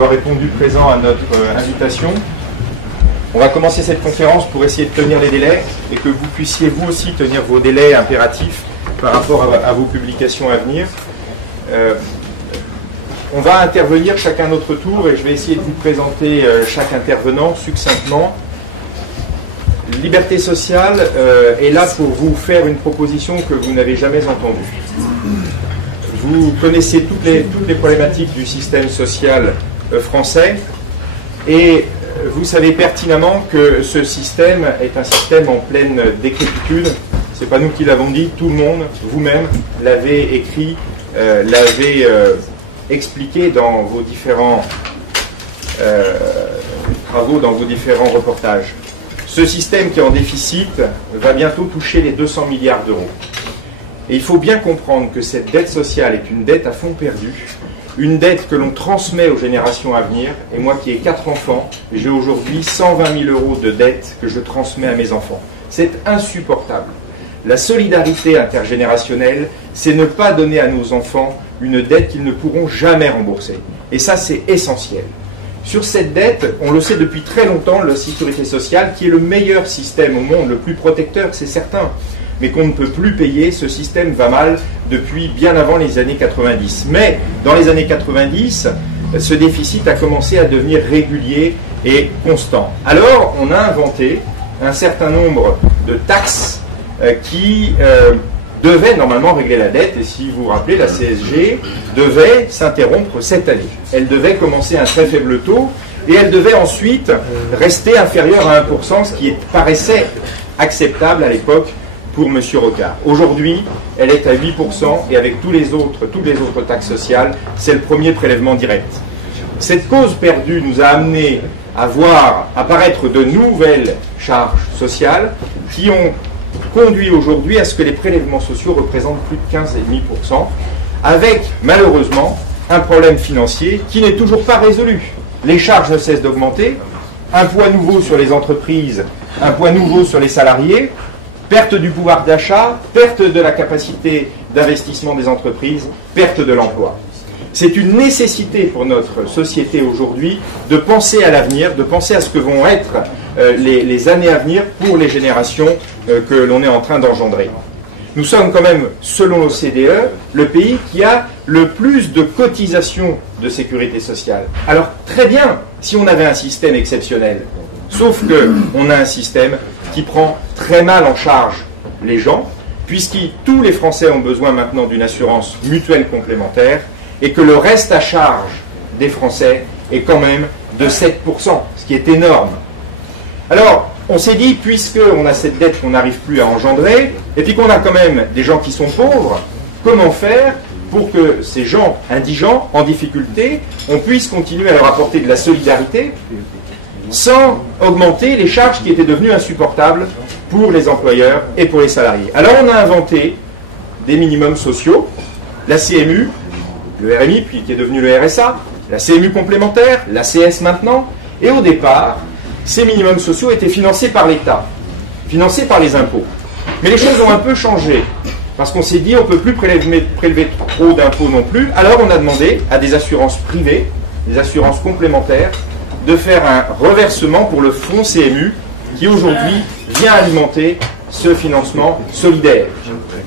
Répondu présent à notre invitation. On va commencer cette conférence pour essayer de tenir les délais et que vous puissiez vous aussi tenir vos délais impératifs par rapport à vos publications à venir. On va intervenir chacun notre tour et je vais essayer de vous présenter chaque intervenant succinctement. Liberté sociale est là pour vous faire une proposition que vous n'avez jamais entendue. Vous connaissez toutes les problématiques du système social français et vous savez pertinemment que ce système est un système en pleine décrépitude. C'est pas nous qui l'avons dit, tout le monde, vous-même, l'avez écrit, l'avez expliqué dans vos différents travaux, dans vos différents reportages. Ce système qui est en déficit va bientôt toucher les 200 milliards d'euros. Et il faut bien comprendre que cette dette sociale est une dette à fond perdu, une dette que l'on transmet aux générations à venir. Et moi qui ai 4 enfants, j'ai aujourd'hui 120 000 euros de dette que je transmets à mes enfants. C'est insupportable. La solidarité intergénérationnelle, c'est ne pas donner à nos enfants une dette qu'ils ne pourront jamais rembourser. Et ça, c'est essentiel. Sur cette dette, on le sait depuis très longtemps, la sécurité sociale, qui est le meilleur système au monde, le plus protecteur, c'est certain, mais qu'on ne peut plus payer, ce système va mal depuis bien avant les années 90. Mais dans les années 90, ce déficit a commencé à devenir régulier et constant. Alors, on a inventé un certain nombre de taxes qui devaient normalement régler la dette. Et si vous vous rappelez, la CSG devait s'interrompre cette année. Elle devait commencer à un très faible taux et elle devait ensuite rester inférieure à 1%, ce qui paraissait acceptable à l'époque pour M. Rocard. Aujourd'hui, elle est à 8% et avec toutes les autres taxes sociales, c'est le premier prélèvement direct. Cette cause perdue nous a amené à voir apparaître de nouvelles charges sociales qui ont conduit aujourd'hui à ce que les prélèvements sociaux représentent plus de 15,5%, avec malheureusement un problème financier qui n'est toujours pas résolu. Les charges ne cessent d'augmenter, un poids nouveau sur les entreprises, un poids nouveau sur les salariés, perte du pouvoir d'achat, perte de la capacité d'investissement des entreprises, perte de l'emploi. C'est une nécessité pour notre société aujourd'hui de penser à l'avenir, de penser à ce que vont être les années à venir pour les générations que l'on est en train d'engendrer. Nous sommes quand même, selon l'OCDE, le pays qui a le plus de cotisations de sécurité sociale. Alors très bien, si on avait un système exceptionnel, sauf qu'on a un système qui prend très mal en charge les gens, puisque tous les Français ont besoin maintenant d'une assurance mutuelle complémentaire, et que le reste à charge des Français est quand même de 7%, ce qui est énorme. Alors, on s'est dit, puisqu'on a cette dette qu'on n'arrive plus à engendrer, et puis qu'on a quand même des gens qui sont pauvres, comment faire pour que ces gens indigents, en difficulté, on puisse continuer à leur apporter de la solidarité sans augmenter les charges qui étaient devenues insupportables pour les employeurs et pour les salariés. Alors on a inventé des minimums sociaux, la CMU, le RMI, puis qui est devenu le RSA, la CMU complémentaire, l'ACS maintenant, et au départ, ces minimums sociaux étaient financés par l'État, financés par les impôts. Mais les choses ont un peu changé, parce qu'on s'est dit on ne peut plus prélever trop d'impôts non plus, alors on a demandé à des assurances privées, des assurances complémentaires, de faire un reversement pour le fonds CMU qui aujourd'hui vient alimenter ce financement solidaire.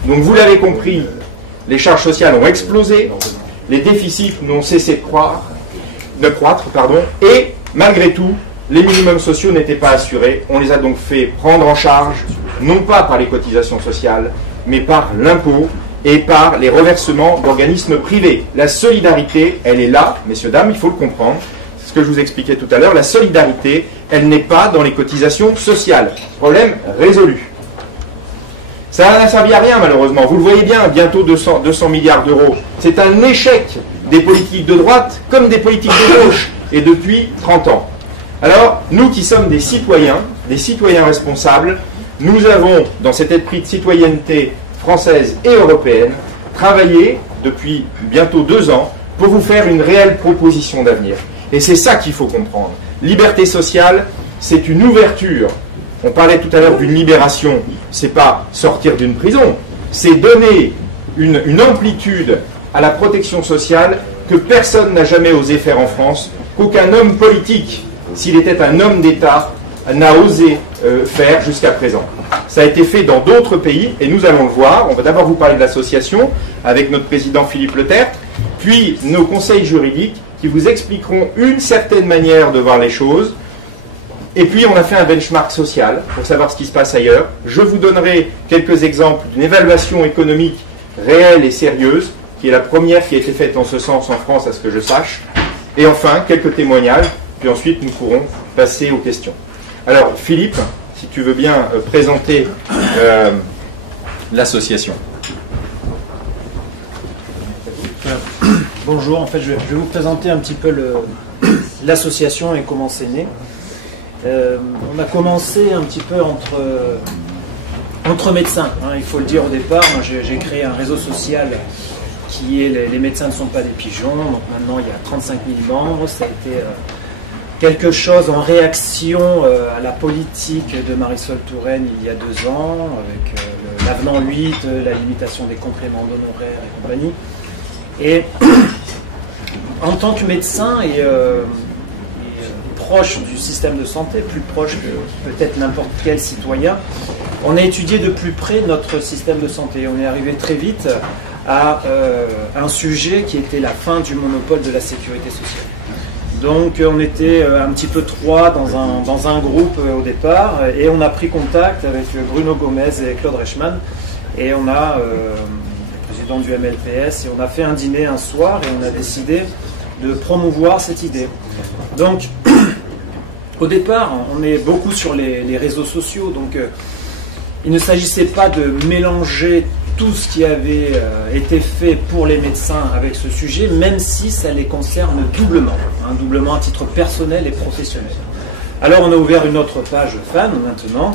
Donc vous l'avez compris, les charges sociales ont explosé, les déficits n'ont cessé de croître, et malgré tout, les minimums sociaux n'étaient pas assurés. On les a donc fait prendre en charge, non pas par les cotisations sociales, mais par l'impôt et par les reversements d'organismes privés. La solidarité, elle est là, messieurs, dames, il faut le comprendre. Ce que je vous expliquais tout à l'heure, la solidarité, elle n'est pas dans les cotisations sociales. Problème résolu. Ça n'a servi à rien, malheureusement. Vous le voyez bien, bientôt 200 milliards d'euros. C'est un échec des politiques de droite comme des politiques de gauche, et depuis 30 ans. Alors, nous qui sommes des citoyens responsables, nous avons, dans cet esprit de citoyenneté française et européenne, travaillé depuis bientôt 2 ans pour vous faire une réelle proposition d'avenir. Et c'est ça qu'il faut comprendre. Liberté sociale, c'est une ouverture. On parlait tout à l'heure d'une libération. C'est pas sortir d'une prison. C'est donner une amplitude à la protection sociale que personne n'a jamais osé faire en France qu'aucun homme politique, s'il était un homme d'État, n'a osé faire jusqu'à présent. Ça a été fait dans d'autres pays, et nous allons le voir. On va d'abord vous parler de l'association, avec notre président Philippe Letertre, puis nos conseils juridiques, qui vous expliqueront une certaine manière de voir les choses. Et puis on a fait un benchmark social, pour savoir ce qui se passe ailleurs. Je vous donnerai quelques exemples d'une évaluation économique réelle et sérieuse, qui est la première qui a été faite en ce sens en France, à ce que je sache. Et enfin, quelques témoignages, puis ensuite nous pourrons passer aux questions. Alors, Philippe, si tu veux bien présenter l'association. Bonjour, en fait je vais vous présenter un petit peu l'association et comment c'est né. On a commencé un petit peu entre médecins, hein, il faut le dire au départ. Moi j'ai créé un réseau social qui est les médecins ne sont pas des pigeons, donc maintenant il y a 35 000 membres. Ça a été quelque chose en réaction à la politique de Marisol Touraine il y a 2 ans, avec l'avenant 8, la limitation des compléments d'honoraires et compagnie. Et en tant que médecin et proche du système de santé, plus proche que peut-être n'importe quel citoyen, on a étudié de plus près notre système de santé. On est arrivé très vite à un sujet qui était la fin du monopole de la sécurité sociale. Donc on était un petit peu 3 dans un groupe au départ, et on a pris contact avec Bruno Gomez et Claude Reichmann, et on a président du MLPS, et on a fait un dîner un soir et on a décidé de promouvoir cette idée. Donc au départ on est beaucoup sur les réseaux sociaux, donc il ne s'agissait pas de mélanger tout ce qui avait été fait pour les médecins avec ce sujet, même si ça les concerne doublement, hein, doublement à titre personnel et professionnel. Alors on a ouvert une autre page fan maintenant,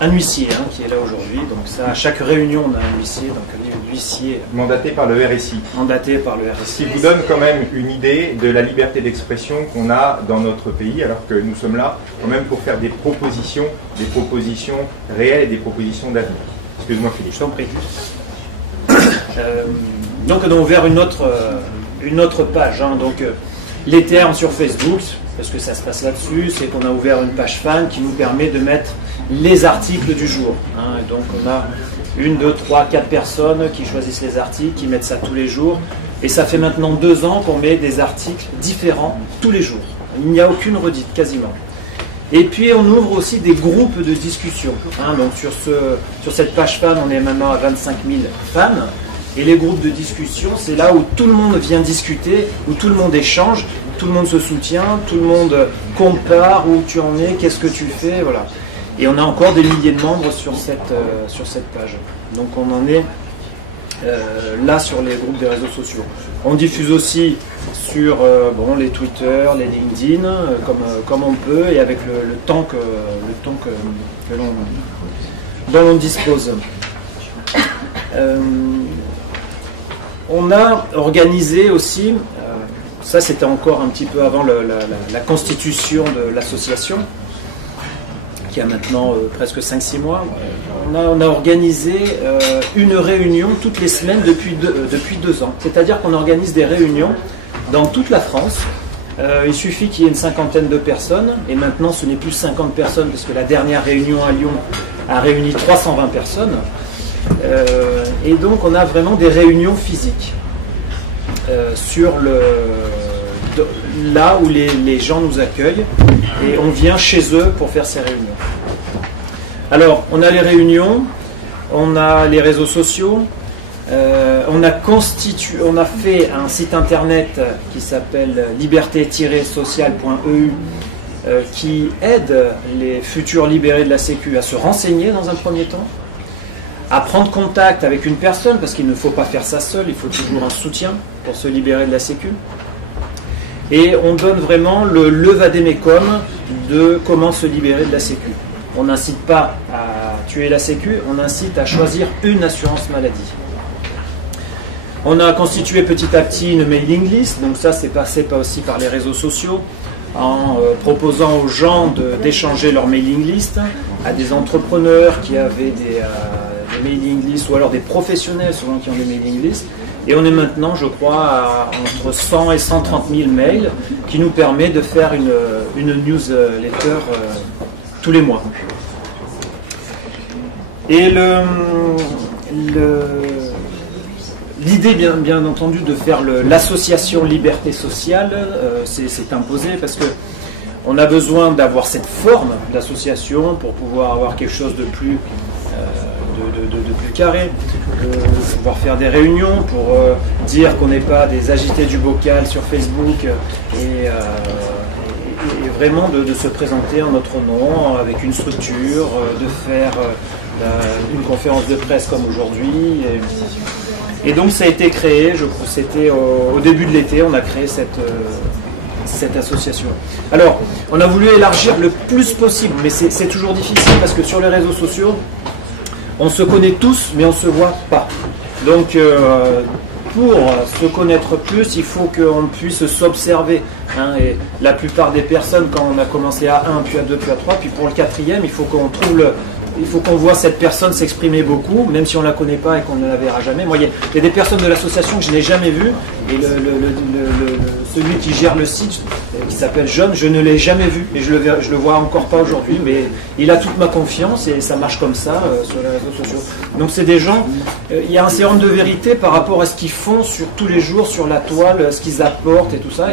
un huissier qui est là aujourd'hui. Donc ça, à chaque réunion, on a un huissier, donc un huissier mandaté par le RSI. Mandaté par le RSI. Ce qui vous donne quand même une idée de la liberté d'expression qu'on a dans notre pays, alors que nous sommes là quand même pour faire des propositions réelles et des propositions d'avenir. Excuse-moi Philippe. Je t'en prie. Donc on a ouvert une autre page. Donc les termes sur Facebook, parce que ça se passe là-dessus, c'est qu'on a ouvert une page fan qui nous permet de mettre les articles du jour. Et donc on a 1, 2, 3, 4 personnes qui choisissent les articles, qui mettent ça tous les jours. Et ça fait maintenant 2 ans qu'on met des articles différents tous les jours. Il n'y a aucune redite, quasiment. Et puis on ouvre aussi des groupes de discussion. Donc sur cette page fan, on est maintenant à 25 000 fans. Et les groupes de discussion, c'est là où tout le monde vient discuter, où tout le monde échange, tout le monde se soutient, tout le monde compare où tu en es, qu'est-ce que tu fais, voilà. Et on a encore des milliers de membres sur cette page. Donc on en est là sur les groupes des réseaux sociaux. On diffuse aussi sur les Twitter, les LinkedIn, comme on peut, et avec le temps dont l'on dispose. On a organisé aussi, ça c'était encore un petit peu avant la constitution de l'association, qui a maintenant presque 5-6 mois, on a organisé une réunion toutes les semaines depuis 2 ans. C'est-à-dire qu'on organise des réunions dans toute la France. Il suffit qu'il y ait une 50aine de personnes, et maintenant ce n'est plus 50 personnes, parce que la dernière réunion à Lyon a réuni 320 personnes. Et donc on a vraiment des réunions physiques sur là où les gens nous accueillent, et on vient chez eux pour faire ces réunions. Alors on a les réunions, on a les réseaux sociaux, on a fait un site internet qui s'appelle liberté-social.eu qui aide les futurs libérés de la Sécu à se renseigner dans un premier temps, à prendre contact avec une personne, parce qu'il ne faut pas faire ça seul, il faut toujours un soutien pour se libérer de la Sécu. Et on donne vraiment le vadémécum de comment se libérer de la Sécu. On n'incite pas à tuer la Sécu, on incite à choisir une assurance maladie. On a constitué petit à petit une mailing list, donc ça c'est passé aussi par les réseaux sociaux, en proposant aux gens d'échanger leur mailing list à des entrepreneurs qui avaient des mailing lists, ou alors des professionnels souvent qui ont des mailing lists. Et on est maintenant, je crois, à entre 100 et 130 000 mails, qui nous permet de faire une newsletter tous les mois. Et l'idée, bien entendu, de faire l'association Liberté Sociale, c'est imposé parce que on a besoin d'avoir cette forme d'association pour pouvoir avoir quelque chose de plus carré, pouvoir faire des réunions pour dire qu'on n'est pas des agités du bocal sur Facebook et vraiment de se présenter en notre nom avec une structure, de faire une conférence de presse comme aujourd'hui. Et donc ça a été créé, c'était au début de l'été, on a créé cette association. Alors, on a voulu élargir le plus possible, mais c'est toujours difficile parce que sur les réseaux sociaux, on se connaît tous, mais on ne se voit pas. Donc, pour se connaître plus, il faut qu'on puisse s'observer. Hein, et la plupart des personnes, quand on a commencé à 1, puis à 2, puis à 3, puis pour le 4e, il faut qu'on voit cette personne s'exprimer beaucoup, même si on ne la connaît pas et qu'on ne la verra jamais. Moi, il y a des personnes de l'association que je n'ai jamais vues, et celui qui gère le site, qui s'appelle John, je ne l'ai jamais vu, et je le vois encore pas aujourd'hui, mais il a toute ma confiance, et ça marche comme ça sur les réseaux sociaux. Donc c'est des gens, il y a un sérum de vérité par rapport à ce qu'ils font sur tous les jours, sur la toile, ce qu'ils apportent et tout ça.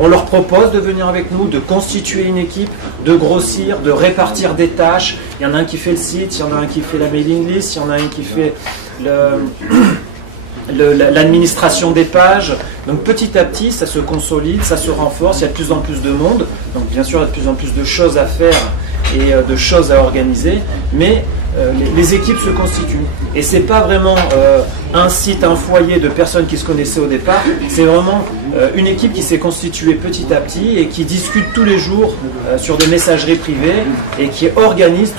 On leur propose de venir avec nous, de constituer une équipe, de grossir, de répartir des tâches. Il y en a un qui fait le site, il y en a un qui fait la mailing list, il y en a un qui fait l'administration des pages. Donc petit à petit, ça se consolide, ça se renforce, il y a de plus en plus de monde. Donc bien sûr, il y a de plus en plus de choses à faire et de choses à organiser, mais les équipes se constituent. Et c'est pas vraiment un site, un foyer de personnes qui se connaissaient au départ, c'est vraiment une équipe qui s'est constituée petit à petit et qui discute tous les jours sur des messageries privées et qui organise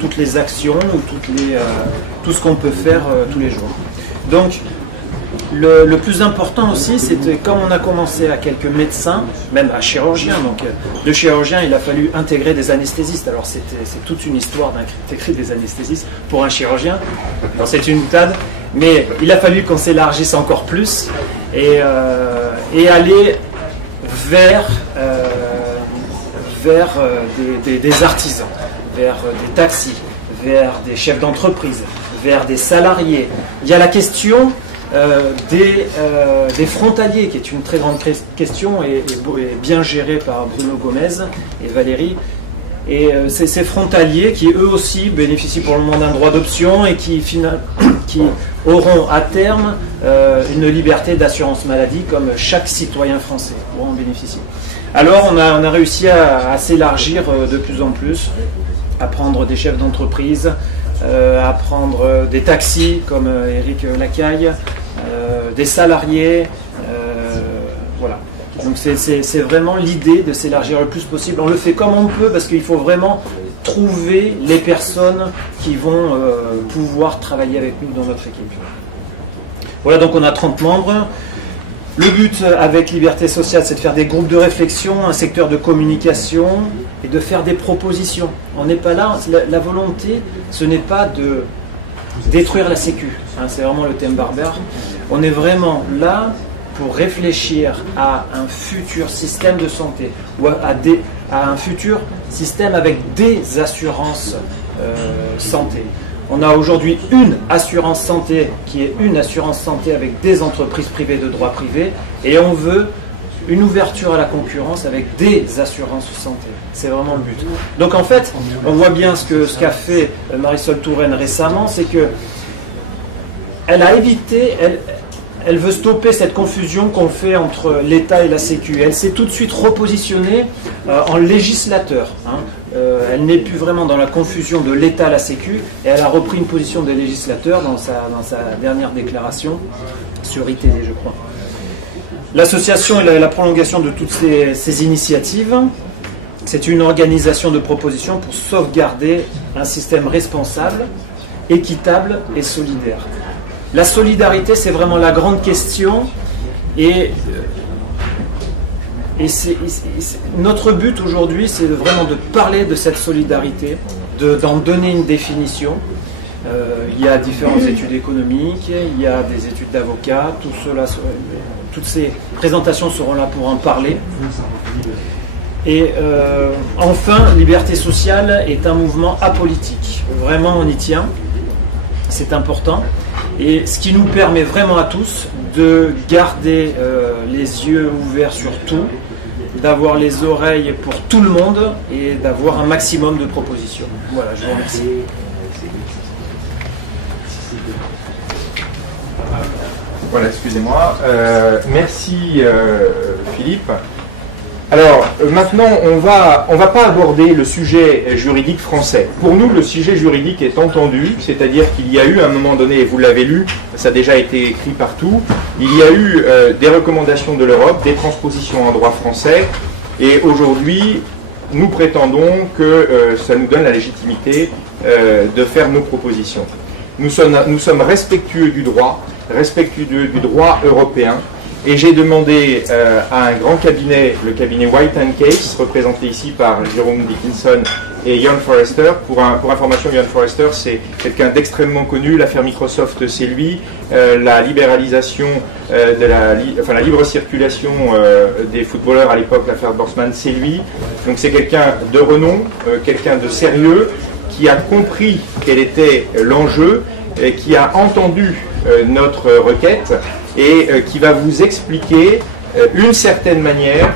toutes les actions ou tout ce qu'on peut faire tous les jours. Donc le plus important aussi, c'était quand on a commencé à quelques médecins, même à chirurgiens. Donc, de chirurgiens, il a fallu intégrer des anesthésistes. Alors, c'est toute une histoire d'intégrer des anesthésistes pour un chirurgien. Alors, c'est une boutade, mais il a fallu qu'on s'élargisse encore plus et aller vers des artisans, vers des taxis, vers des chefs d'entreprise, vers des salariés. Il y a la question des frontaliers, qui est une très grande question et bien gérée par Bruno Gomez et Valérie. Et ces frontaliers qui eux aussi bénéficient pour le moment d'un droit d'option et qui auront à terme une liberté d'assurance maladie comme chaque citoyen français pourra en bénéficier. Alors on a réussi à s'élargir de plus en plus, à prendre des chefs d'entreprise, à prendre des taxis comme Éric Lacaille, des salariés, voilà. Donc c'est vraiment l'idée de s'élargir le plus possible. On le fait comme on peut parce qu'il faut vraiment trouver les personnes qui vont pouvoir travailler avec nous dans notre équipe. Voilà, donc on a 30 membres. Le but avec Liberté Sociale, c'est de faire des groupes de réflexion, un secteur de communication et de faire des propositions. On n'est pas là, la volonté, ce n'est pas de détruire la Sécu, hein, c'est vraiment le thème barbare. On est vraiment là pour réfléchir à un futur système de santé ou à un futur système avec des assurances santé. On a aujourd'hui une assurance santé qui est une assurance santé avec des entreprises privées de droit privé et on veut une ouverture à la concurrence avec des assurances santé. C'est vraiment le but. Donc en fait, on voit bien ce qu'a fait Marisol Touraine récemment, c'est que elle a évité, elle veut stopper cette confusion qu'on fait entre l'État et la Sécu. Elle s'est tout de suite repositionnée en législateur. Hein. Elle n'est plus vraiment dans la confusion de l'État à la Sécu et elle a repris une position de législateur dans sa dernière déclaration sur ITD, je crois. L'association est la prolongation de toutes ces initiatives. C'est une organisation de propositions pour sauvegarder un système responsable, équitable et solidaire. La solidarité, c'est vraiment la grande question et notre but aujourd'hui, c'est vraiment de parler de cette solidarité, d'en donner une définition, Il y a différentes études économiques, il y a des études d'avocats, toutes ces présentations seront là pour en parler. Et enfin, Liberté sociale est un mouvement apolitique. Vraiment, on y tient. C'est important. Et ce qui nous permet vraiment à tous de garder les yeux ouverts sur tout, d'avoir les oreilles pour tout le monde et d'avoir un maximum de propositions. Voilà, je vous remercie. Voilà, excusez-moi. Merci Philippe. Alors maintenant, on va pas aborder le sujet juridique français. Pour nous, le sujet juridique est entendu, c'est-à-dire qu'il y a eu à un moment donné, et vous l'avez lu, ça a déjà été écrit partout, il y a eu des recommandations de l'Europe, des transpositions en droit français, et aujourd'hui, nous prétendons que ça nous donne la légitimité de faire nos propositions. Nous sommes respectueux du droit européen. Et j'ai demandé à un grand cabinet, le cabinet White & Case, représenté ici par Jérôme Dickinson et Ian Forrester. Pour information, Ian Forrester, c'est quelqu'un d'extrêmement connu. L'affaire Microsoft, c'est lui. La libéralisation, la libre circulation des footballeurs à l'époque, l'affaire Borsman, c'est lui. Donc c'est quelqu'un de renom, quelqu'un de sérieux, qui a compris quel était l'enjeu, et qui a entendu notre requête, et qui va vous expliquer une certaine manière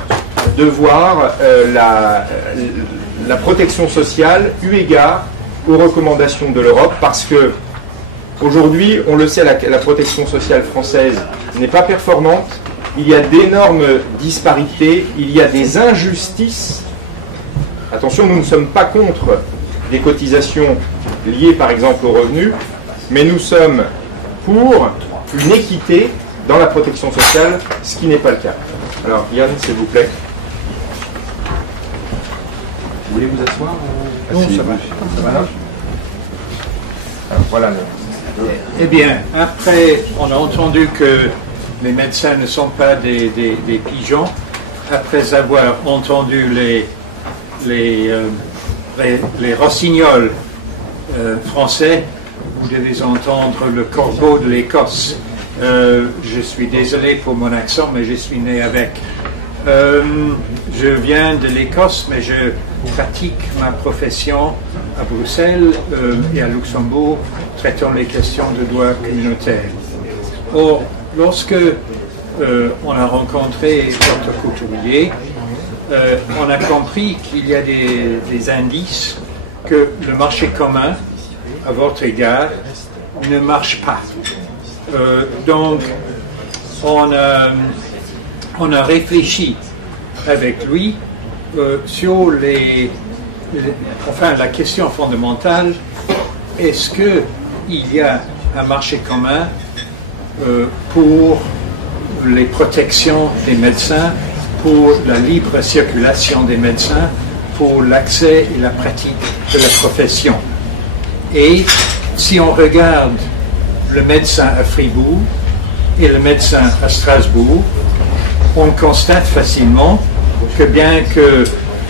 de voir la protection sociale eu égard aux recommandations de l'Europe, parce que aujourd'hui, on le sait, la protection sociale française n'est pas performante, il y a d'énormes disparités, il y a des injustices. Attention, nous ne sommes pas contre des cotisations liées par exemple aux revenus, mais nous sommes pour une équité dans la protection sociale, ce qui n'est pas le cas. Alors, Yann, s'il vous plaît. Vous voulez vous asseoir ou... Non, ça va. Ça va là. Alors, voilà. Eh bien, après, on a entendu que les médecins ne sont pas des pigeons. Après avoir entendu les rossignols français, vous devez entendre le corbeau de l'Écosse. Je suis désolé pour mon accent, mais je suis né avec. Je viens de l'Écosse, mais je pratique ma profession à Bruxelles et à Luxembourg, traitant les questions de droit communautaire. Or, lorsque on a rencontré Dr Couturier, on a compris qu'il y a des indices que le marché commun, à votre égard, ne marche pas. Donc, on a réfléchi avec lui sur la question fondamentale: est-ce qu'il y a un marché commun pour les protections des médecins, pour la libre circulation des médecins, pour l'accès et la pratique de la profession? Et si on regarde le médecin à Fribourg et le médecin à Strasbourg, on constate facilement que bien que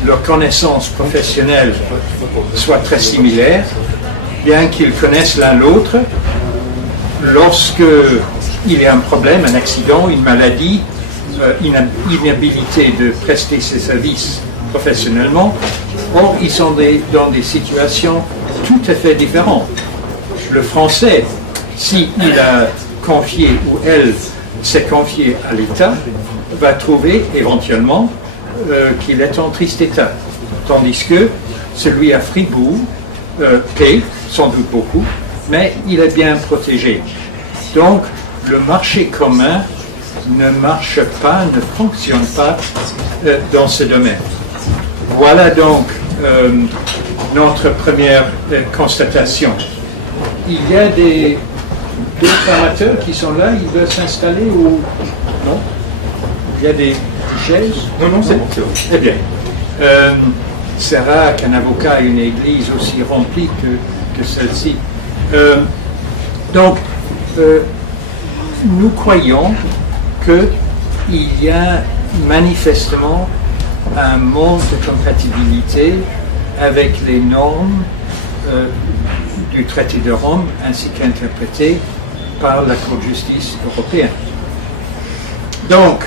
leurs connaissances professionnelles soient très similaires, bien qu'ils connaissent l'un l'autre, lorsque il y a un problème, un accident, une maladie, inhabilité de prester ses services professionnellement, or ils sont dans des situations tout à fait différentes. Le Français, s'il a confié ou elle s'est confiée à l'État, va trouver éventuellement qu'il est en triste état. Tandis que celui à Fribourg paie sans doute beaucoup, mais il est bien protégé. Donc le marché commun ne marche pas, ne fonctionne pas dans ce domaine. Voilà donc notre première constatation. Il y a d'autres amateurs qui sont là, ils veulent s'installer ou non? Il y a des chaises? Non, c'est bon, c'est bon. Eh bien, c'est rare qu'un avocat ait une église aussi remplie que celle-ci. Donc, nous croyons qu'il y a manifestement un manque de compatibilité avec les normes du traité de Rome ainsi qu'interprété par la Cour de justice européenne. Donc,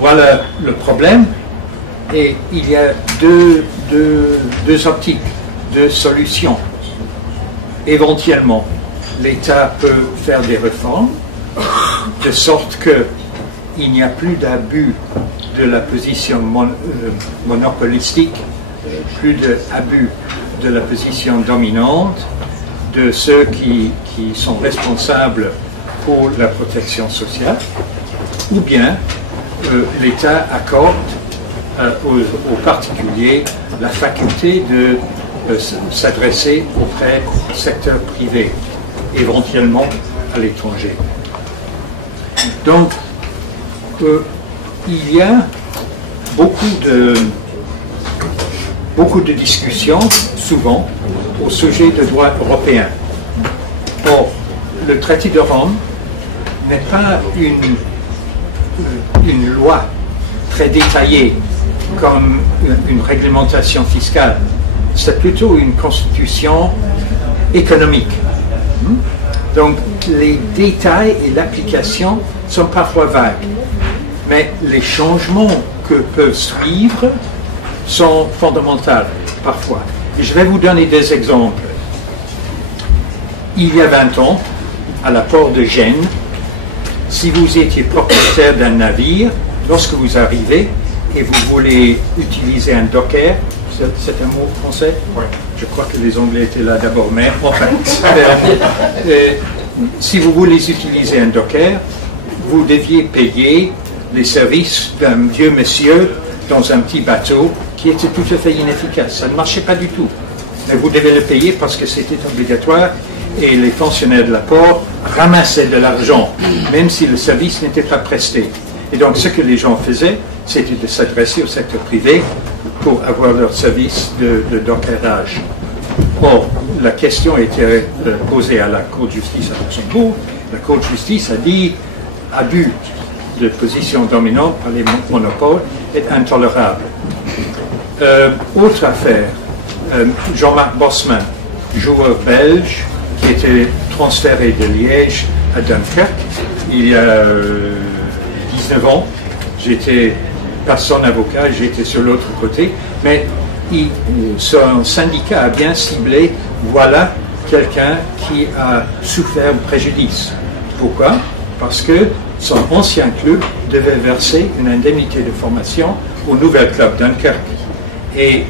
voilà le problème, et il y a deux optiques, deux solutions. Éventuellement, l'État peut faire des réformes de sorte qu'il n'y a plus d'abus de la position monopolistique, plus d'abus de la position dominante de ceux qui sont responsables pour la protection sociale, ou bien l'État accorde aux particuliers la faculté de s'adresser auprès du secteur privé, éventuellement à l'étranger. Donc, il y a beaucoup de discussions, souvent, au sujet de droit européen. Or, le traité de Rome n'est pas une loi très détaillée comme une réglementation fiscale. C'est plutôt une constitution économique. Donc, les détails et l'application sont parfois vagues, mais les changements que peuvent suivre sont fondamentaux parfois. Et je vais vous donner des exemples. Il y a 20 ans, à la port de Gênes, si vous étiez propriétaire d'un navire, lorsque vous arrivez et vous voulez utiliser un docker, c'est un mot français? Oui. Je crois que les Anglais étaient là d'abord, mais enfin, si vous voulez utiliser un docker, vous deviez payer les services d'un vieux monsieur dans un petit bateau qui était tout à fait inefficace. Ça ne marchait pas du tout. Mais vous devez le payer parce que c'était obligatoire et les fonctionnaires de la port ramassaient de l'argent, même si le service n'était pas presté. Et donc ce que les gens faisaient, c'était de s'adresser au secteur privé pour avoir leur service de dockerage. Or, la question a été posée à la Cour de justice à Luxembourg. La Cour de justice a dit abus de position dominante par les monopoles est intolérable. Autre affaire, Jean-Marc Bosman, joueur belge qui était transféré de Liège à Dunkerque il y a 19 ans. J'étais pas son avocat, j'étais sur l'autre côté, mais son syndicat a bien ciblé, voilà quelqu'un qui a souffert de préjudice. Pourquoi? Parce que son ancien club devait verser une indemnité de formation au nouvel club Dunkerque. Et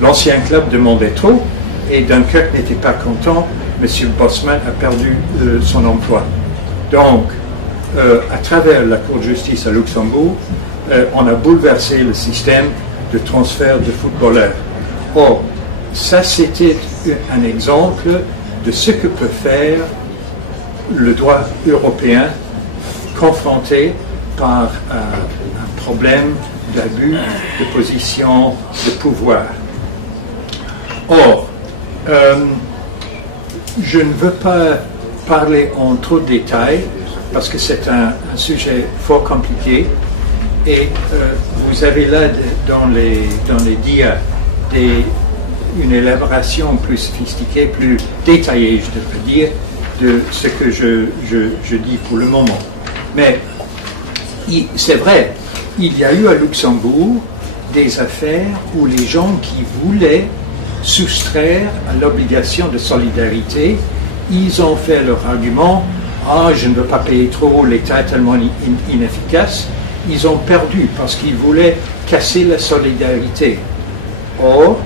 l'ancien club demandait trop, et Dunkerque n'était pas content. M. Bosman a perdu son emploi. Donc, à travers la Cour de justice à Luxembourg, on a bouleversé le système de transfert de footballeurs. Or, ça c'était un exemple de ce que peut faire le droit européen confronté par un problème d'abus de position de pouvoir. Or, je ne veux pas parler en trop de détails parce que c'est un sujet fort compliqué et vous avez là dans les dias une élaboration plus sophistiquée, plus détaillée, je devrais dire, de ce que je dis pour le moment. Mais c'est vrai, il y a eu à Luxembourg des affaires où les gens qui voulaient soustraire à l'obligation de solidarité, ils ont fait leur argument, je ne veux pas payer trop, l'État est tellement inefficace. Ils ont perdu parce qu'ils voulaient casser la solidarité. Or,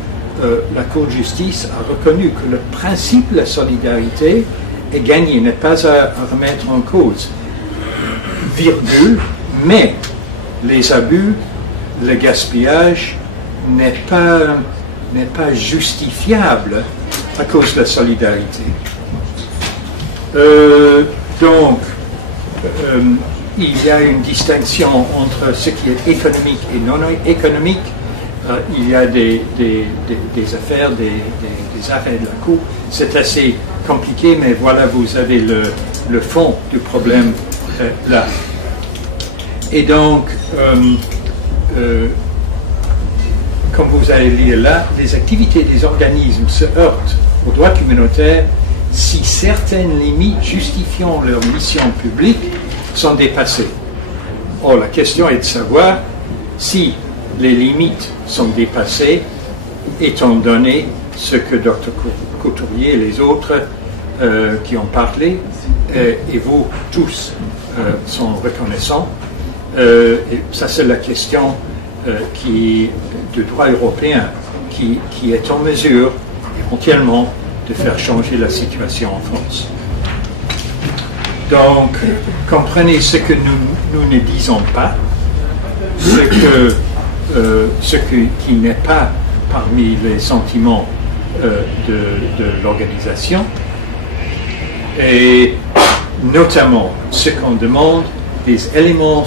la Cour de justice a reconnu que le principe de la solidarité est gagné, n'est pas à remettre en cause. Virgule, mais les abus, le gaspillage n'est pas justifiable à cause de la solidarité. Donc, il y a une distinction entre ce qui est économique et non économique. Il y a des affaires, des arrêts de la Cour. C'est assez compliqué, mais voilà, vous avez le fond du problème là. Et donc, comme vous allez lire là, les activités des organismes se heurtent au droit communautaire si certaines limites justifiant leur mission publique sont dépassées. Or, la question est de savoir si les limites sont dépassées, étant donné ce que Dr Couturier et les autres qui ont parlé, et vous tous sont reconnaissants. Et ça, c'est la question du droit européen qui est en mesure, éventuellement, de faire changer la situation en France. Donc, comprenez ce que nous ne disons pas, ce qui n'est pas parmi les sentiments de l'organisation, et notamment ce qu'on demande des éléments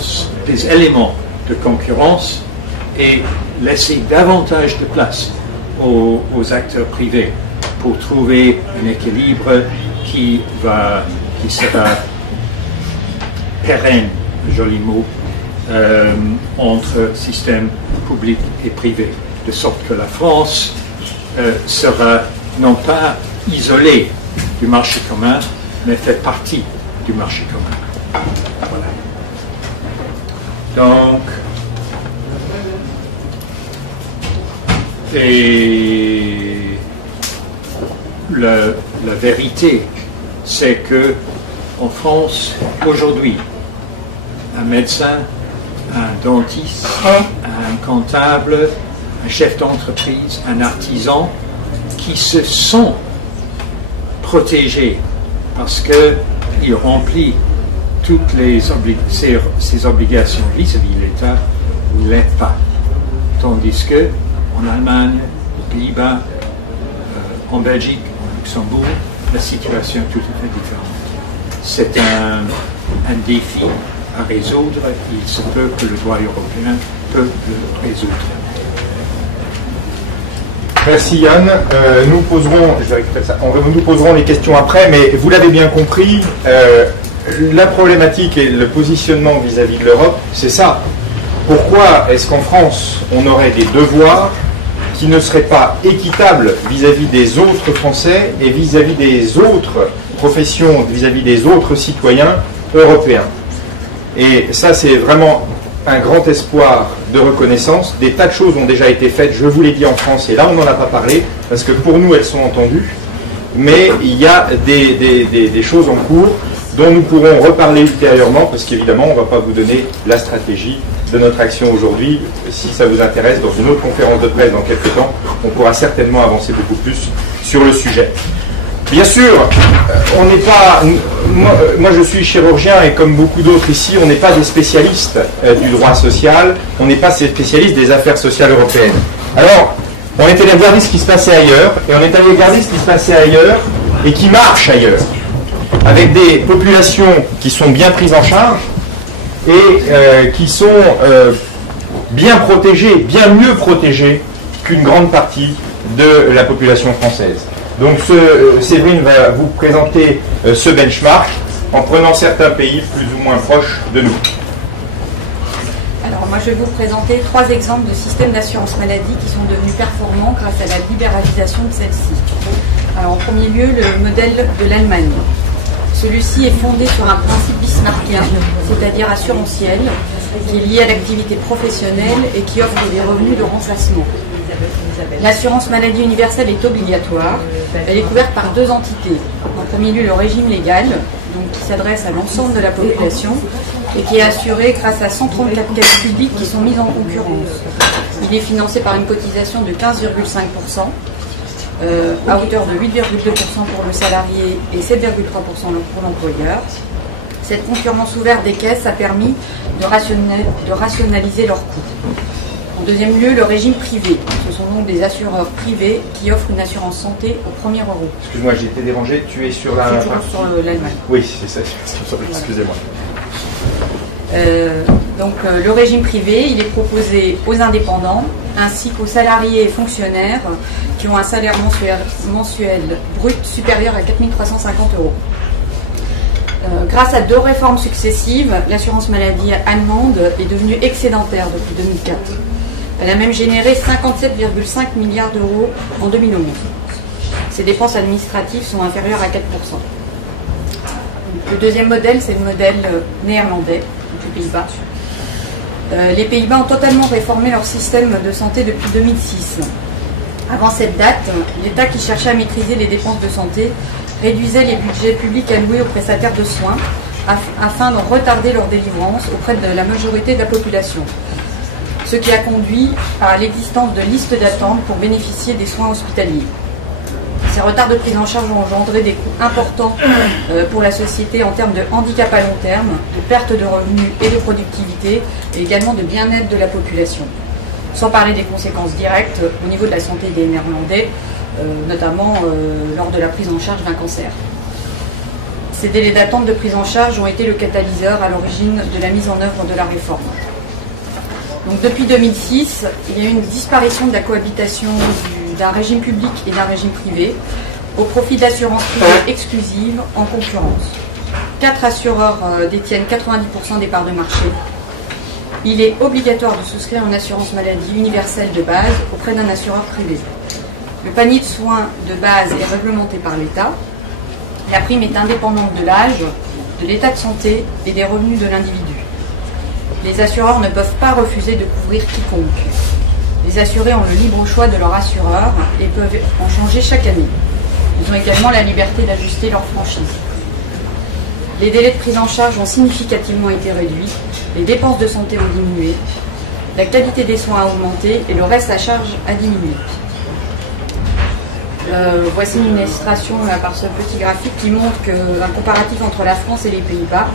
de concurrence et laisser davantage de place aux acteurs privés pour trouver un équilibre qui sera pérenne, joli mot, entre système public et privé, de sorte que la France sera non pas isolée du marché commun, mais fait partie du marché commun. Voilà. Donc, et la vérité, c'est que en France, aujourd'hui, un médecin, un dentiste, un comptable, un chef d'entreprise, un artisan, qui se sont protégés parce qu'il remplit toutes ses obligations vis-à-vis de l'État, ne l'est pas. Tandis que en Allemagne, aux Pays-Bas, en Belgique, en Luxembourg, la situation est tout à fait différente. C'est un défi à résoudre. Il se peut que le droit européen peut le résoudre. Merci Yann. Nous poserons les questions après, mais vous l'avez bien compris, la problématique et le positionnement vis-à-vis de l'Europe, c'est ça. Pourquoi est-ce qu'en France, on aurait des devoirs qui ne seraient pas équitables vis-à-vis des autres Français et vis-à-vis des autres professions, vis-à-vis des autres citoyens européens? Et ça, c'est vraiment un grand espoir de reconnaissance. Des tas de choses ont déjà été faites, je vous l'ai dit, en France, et là on n'en a pas parlé, parce que pour nous elles sont entendues, mais il y a des choses en cours dont nous pourrons reparler ultérieurement, parce qu'évidemment on ne va pas vous donner la stratégie de notre action aujourd'hui. Si ça vous intéresse, dans une autre conférence de presse dans quelques temps, on pourra certainement avancer beaucoup plus sur le sujet. Bien sûr, on n'est pas. Moi, je suis chirurgien et comme beaucoup d'autres ici, on n'est pas des spécialistes du droit social, on n'est pas des spécialistes des affaires sociales européennes. Alors, on est allé regarder ce qui se passait ailleurs, et on est allé regarder ce qui se passait ailleurs et qui marche ailleurs, avec des populations qui sont bien prises en charge et qui sont bien protégées, bien mieux protégées qu'une grande partie de la population française. Donc Séverine va vous présenter ce benchmark en prenant certains pays plus ou moins proches de nous. Alors moi je vais vous présenter 3 exemples de systèmes d'assurance maladie qui sont devenus performants grâce à la libéralisation de celle-ci. Alors en premier lieu, le modèle de l'Allemagne. Celui-ci est fondé sur un principe bismarckien, c'est-à-dire assurantiel, qui est lié à l'activité professionnelle et qui offre des revenus de remplacement. L'assurance maladie universelle est obligatoire. Elle est couverte par 2 entités. En premier lieu, le régime légal, donc qui s'adresse à l'ensemble de la population et qui est assuré grâce à 134 caisses publiques qui sont mises en concurrence. Il est financé par une cotisation de 15,5%, à hauteur de 8,2% pour le salarié et 7,3% pour l'employeur. Cette concurrence ouverte des caisses a permis de rationaliser leurs coûts. En deuxième lieu, le régime privé. Ce sont donc des assureurs privés qui offrent une assurance santé au premier euro. Excuse-moi, j'ai été dérangé, tu es sur la... Toujours sur l'Allemagne. Oui, c'est ça, excusez-moi. Donc le régime privé, il est proposé aux indépendants ainsi qu'aux salariés et fonctionnaires qui ont un salaire mensuel brut supérieur à 4 350 €. Grâce à 2 réformes successives, l'assurance maladie allemande est devenue excédentaire depuis 2004. Elle a même généré 57,5 milliards d'euros en 2011. Ses dépenses administratives sont inférieures à 4%. Le deuxième modèle, c'est le modèle néerlandais, des Pays-Bas. Les Pays-Bas ont totalement réformé leur système de santé depuis 2006. Avant cette date, l'État qui cherchait à maîtriser les dépenses de santé réduisait les budgets publics alloués aux prestataires de soins afin de retarder leur délivrance auprès de la majorité de la population. Ce qui a conduit à l'existence de listes d'attente pour bénéficier des soins hospitaliers. Ces retards de prise en charge ont engendré des coûts importants pour la société en termes de handicap à long terme, de perte de revenus et de productivité, et également de bien-être de la population. Sans parler des conséquences directes au niveau de la santé des Néerlandais, notamment lors de la prise en charge d'un cancer. Ces délais d'attente de prise en charge ont été le catalyseur à l'origine de la mise en œuvre de la réforme. Donc, depuis 2006, il y a eu une disparition de la cohabitation d'un régime public et d'un régime privé au profit d'assurances privées exclusives en concurrence. 4 assureurs détiennent 90% des parts de marché. Il est obligatoire de souscrire une assurance maladie universelle de base auprès d'un assureur privé. Le panier de soins de base est réglementé par l'État. La prime est indépendante de l'âge, de l'état de santé et des revenus de l'individu. Les assureurs ne peuvent pas refuser de couvrir quiconque. Les assurés ont le libre choix de leur assureur et peuvent en changer chaque année. Ils ont également la liberté d'ajuster leur franchise. Les délais de prise en charge ont significativement été réduits, les dépenses de santé ont diminué, la qualité des soins a augmenté et le reste à charge a diminué. Voici une illustration par ce petit graphique qui montre un comparatif entre la France et les Pays-Bas,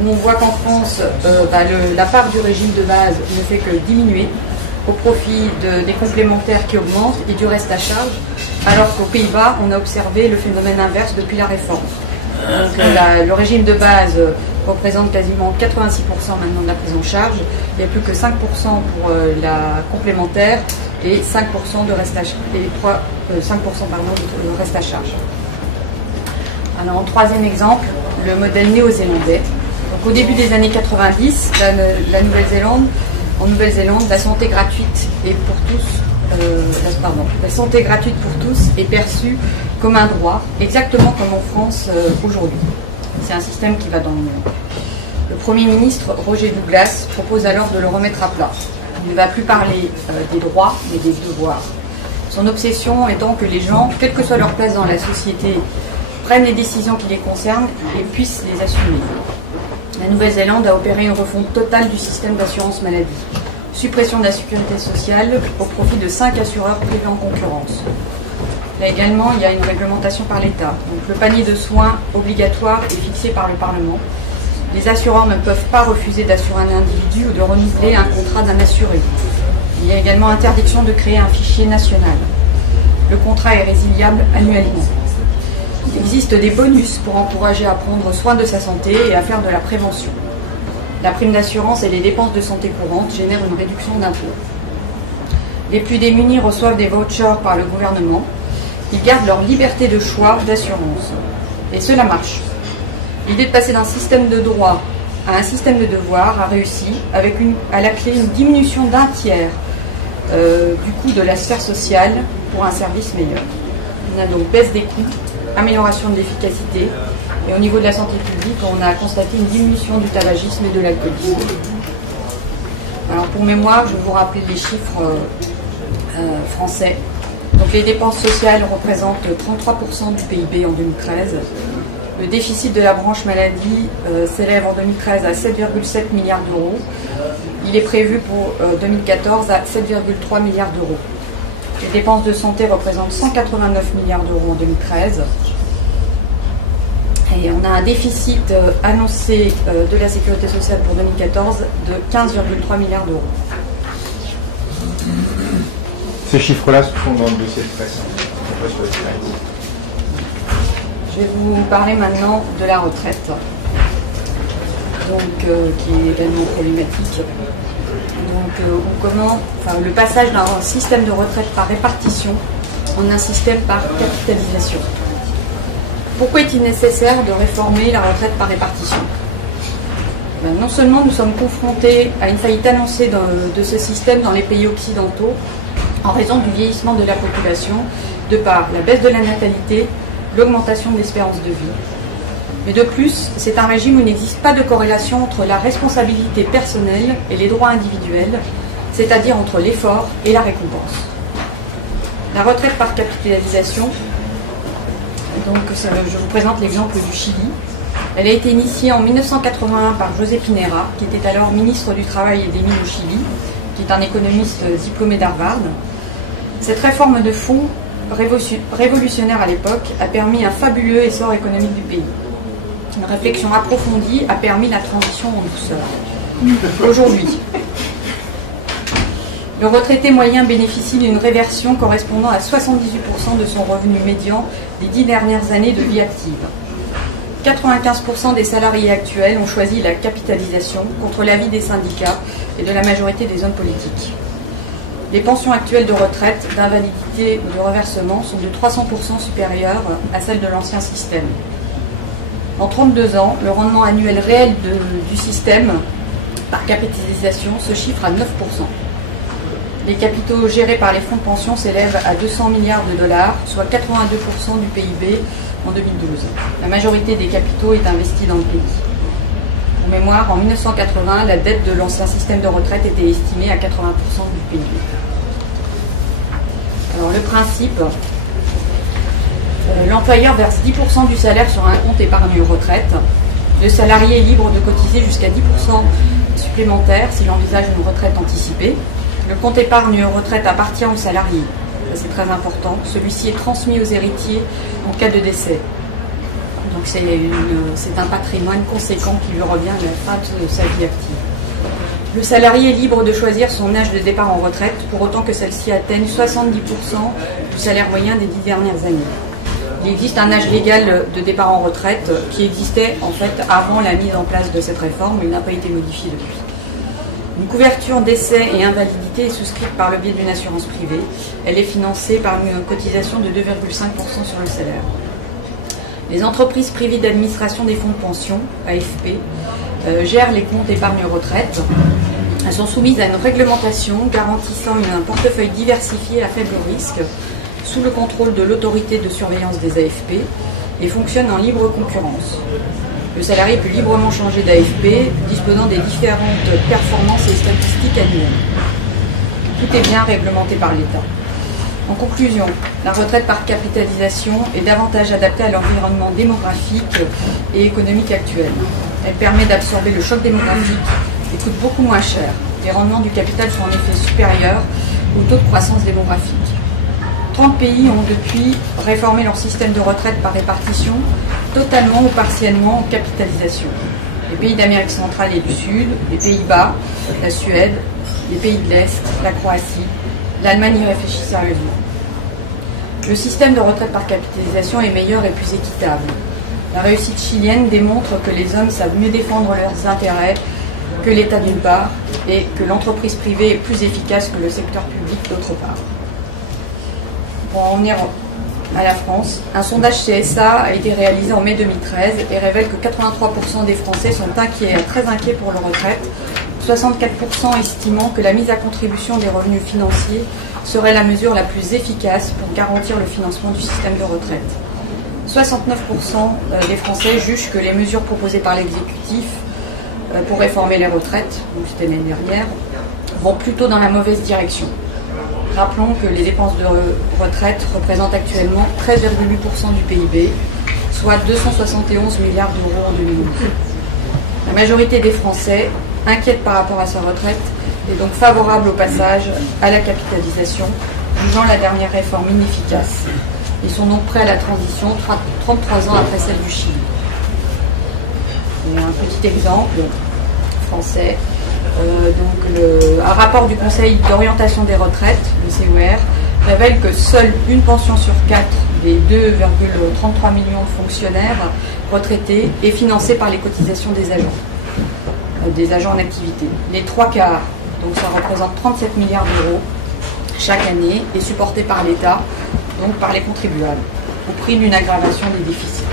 où on voit qu'en France, la part du régime de base ne fait que diminuer au profit des complémentaires qui augmentent et du reste à charge, alors qu'aux Pays-Bas, on a observé le phénomène inverse depuis la réforme. Donc, le régime de base représente quasiment 86% maintenant de la prise en charge, il n'y a plus que 5% pour la complémentaire et 5% de reste à charge. De reste à charge. Alors, en troisième exemple, le modèle néo-zélandais. Donc, au début des années 90, en Nouvelle-Zélande, la santé gratuite la santé gratuite pour tous est perçue comme un droit, exactement comme en France aujourd'hui. C'est un système qui va dans le mur. Le Premier ministre, Roger Douglas, propose alors de le remettre à plat. Il ne va plus parler des droits, mais des devoirs. Son obsession étant que les gens, quelle que soit leur place dans la société, prennent les décisions qui les concernent et puissent les assumer. La Nouvelle-Zélande a opéré une refonte totale du système d'assurance maladie. Suppression de la sécurité sociale au profit de 5 assureurs privés en concurrence. Là également, il y a une réglementation par l'État. Donc, le panier de soins obligatoire est fixé par le Parlement. Les assureurs ne peuvent pas refuser d'assurer un individu ou de renouveler un contrat d'un assuré. Il y a également interdiction de créer un fichier national. Le contrat est résiliable annuellement. Il existe des bonus pour encourager à prendre soin de sa santé et à faire de la prévention. La prime d'assurance et les dépenses de santé courantes génèrent une réduction d'impôts. Les plus démunis reçoivent des vouchers par le gouvernement. Ils gardent leur liberté de choix d'assurance. Et cela marche. L'idée de passer d'un système de droit à un système de devoir a réussi, avec à la clé une diminution d'un tiers du coût de la sphère sociale pour un service meilleur. On a donc baisse des coûts, amélioration de l'efficacité, et au niveau de la santé publique, on a constaté une diminution du tabagisme et de l'alcoolisme. Alors pour mémoire, je vais vous rappeler les chiffres français. Donc les dépenses sociales représentent 33% du PIB en 2013. Le déficit de la branche maladie s'élève en 2013 à 7,7 milliards d'euros. Il est prévu pour 2014 à 7,3 milliards d'euros. Les dépenses de santé représentent 189 milliards d'euros en 2013. Et on a un déficit annoncé de la sécurité sociale pour 2014 de 15,3 milliards d'euros. Ces chiffres-là se font dans le dossier de presse. Je vais vous parler maintenant de la retraite, donc, qui est également problématique. Donc, le passage d'un système de retraite par répartition en un système par capitalisation. Pourquoi est-il nécessaire de réformer la retraite par répartition? Non seulement nous sommes confrontés à une faillite annoncée de ce système dans les pays occidentaux, en raison du vieillissement de la population, de par la baisse de la natalité, l'augmentation de l'espérance de vie. Mais de plus, c'est un régime où il n'existe pas de corrélation entre la responsabilité personnelle et les droits individuels, c'est-à-dire entre l'effort et la récompense. La retraite par capitalisation, donc je vous présente l'exemple du Chili. Elle a été initiée en 1981 par José Pinera, qui était alors ministre du Travail et des Mines au Chili, qui est un économiste diplômé d'Harvard. Cette réforme de fonds, révolutionnaire à l'époque, a permis un fabuleux essor économique du pays. Une réflexion approfondie a permis la transition en douceur. Aujourd'hui, le retraité moyen bénéficie d'une réversion correspondant à 78% de son revenu médian des 10 dernières années de vie active. 95% des salariés actuels ont choisi la capitalisation contre l'avis des syndicats et de la majorité des hommes politiques. Les pensions actuelles de retraite, d'invalidité ou de reversement sont de 300% supérieures à celles de l'ancien système. En 32 ans, le rendement annuel réel du système par capitalisation se chiffre à 9%. Les capitaux gérés par les fonds de pension s'élèvent à 200 milliards de dollars, soit 82% du PIB en 2012. La majorité des capitaux est investie dans le pays. Pour mémoire, en 1980, la dette de l'ancien système de retraite était estimée à 80% du PIB. Alors le principe, l'employeur verse 10% du salaire sur un compte épargne retraite. Le salarié est libre de cotiser jusqu'à 10% supplémentaire s'il envisage une retraite anticipée. Le compte épargne retraite appartient au salarié. C'est très important. Celui-ci est transmis aux héritiers en cas de décès. Donc c'est un patrimoine conséquent qui lui revient à la fin de sa vie active. Le salarié est libre de choisir son âge de départ en retraite, pour autant que celle-ci atteigne 70% du salaire moyen des 10 dernières années. Il existe un âge légal de départ en retraite qui existait en fait avant la mise en place de cette réforme, mais il n'a pas été modifié depuis. Une couverture décès et invalidité est souscrite par le biais d'une assurance privée. Elle est financée par une cotisation de 2,5% sur le salaire. Les entreprises privées d'administration des fonds de pension, AFP, gèrent les comptes épargne retraite. Elles sont soumises à une réglementation garantissant un portefeuille diversifié à faible risque, sous le contrôle de l'autorité de surveillance des AFP, et fonctionnent en libre concurrence. Le salarié peut librement changer d'AFP, disposant des différentes performances et statistiques annuelles. Tout est bien réglementé par l'État. En conclusion, la retraite par capitalisation est davantage adaptée à l'environnement démographique et économique actuel. Elle permet d'absorber le choc démographique et coûte beaucoup moins cher. Les rendements du capital sont en effet supérieurs au taux de croissance démographique. 30 pays ont depuis réformé leur système de retraite par répartition, totalement ou partiellement en capitalisation. Les pays d'Amérique centrale et du Sud, les Pays-Bas, la Suède, les pays de l'Est, la Croatie, l'Allemagne y réfléchit sérieusement. Le système de retraite par capitalisation est meilleur et plus équitable. La réussite chilienne démontre que les hommes savent mieux défendre leurs intérêts que l'État d'une part, et que l'entreprise privée est plus efficace que le secteur public d'autre part. Pour en venir à la France, un sondage CSA a été réalisé en mai 2013 et révèle que 83% des Français sont très inquiets pour leur retraite, 64% estimant que la mise à contribution des revenus financiers serait la mesure la plus efficace pour garantir le financement du système de retraite. 69% des Français jugent que les mesures proposées par l'exécutif pour réformer les retraites, c'était l'année dernière, vont plutôt dans la mauvaise direction. Rappelons que les dépenses de retraite représentent actuellement 13,8% du PIB, soit 271 milliards d'euros en 2012. La majorité des Français, inquiète par rapport à sa retraite, est donc favorable au passage à la capitalisation, jugeant la dernière réforme inefficace. Ils sont donc prêts à la transition 33 ans après celle du Chili. Et un petit exemple français. Un rapport du Conseil d'orientation des retraites, le COR, révèle que seule une pension sur 4 des 2,33 millions de fonctionnaires retraités est financée par les cotisations des agents en activité. Les 3 quarts, donc ça représente 37 milliards d'euros chaque année, est supporté par l'État, donc par les contribuables, au prix d'une aggravation des déficits.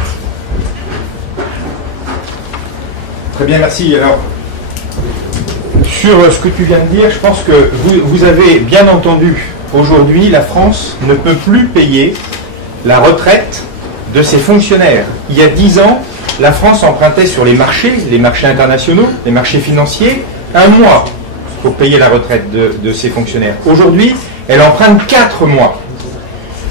Très bien, merci. Alors, sur ce que tu viens de dire, je pense que vous avez bien entendu, aujourd'hui, la France ne peut plus payer la retraite de ses fonctionnaires. Il y a 10 ans, la France empruntait sur les marchés internationaux, les marchés financiers, 1 mois pour payer la retraite de ses fonctionnaires. Aujourd'hui, elle emprunte 4 mois.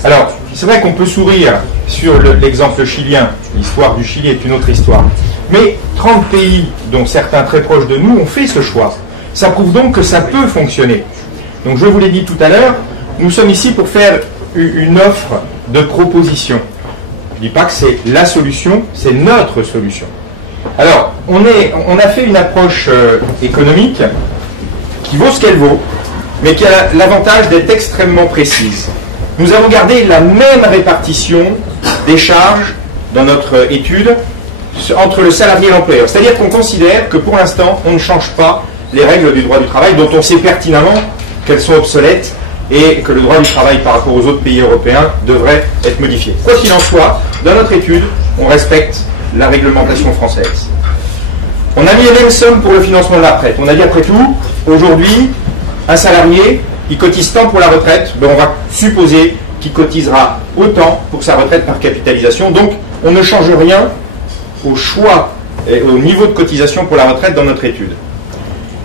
Alors, c'est vrai qu'on peut sourire sur l'exemple chilien, l'histoire du Chili est une autre histoire. Mais 30 pays, dont certains très proches de nous, ont fait ce choix. Ça prouve donc que ça peut fonctionner. Donc je vous l'ai dit tout à l'heure, nous sommes ici pour faire une offre de proposition. Je ne dis pas que c'est la solution, c'est notre solution. Alors, on a fait une approche économique qui vaut ce qu'elle vaut, mais qui a l'avantage d'être extrêmement précise. Nous avons gardé la même répartition des charges dans notre étude entre le salarié et l'employeur. C'est-à-dire qu'on considère que pour l'instant, on ne change pas les règles du droit du travail dont on sait pertinemment qu'elles sont obsolètes et que le droit du travail par rapport aux autres pays européens devrait être modifié. Quoi qu'il en soit, dans notre étude, on respecte la réglementation française. On a mis les mêmes sommes pour le financement de la retraite. On a dit après tout, aujourd'hui, un salarié qui cotise tant pour la retraite, on va supposer qu'il cotisera autant pour sa retraite par capitalisation. Donc, on ne change rien au choix et au niveau de cotisation pour la retraite dans notre étude.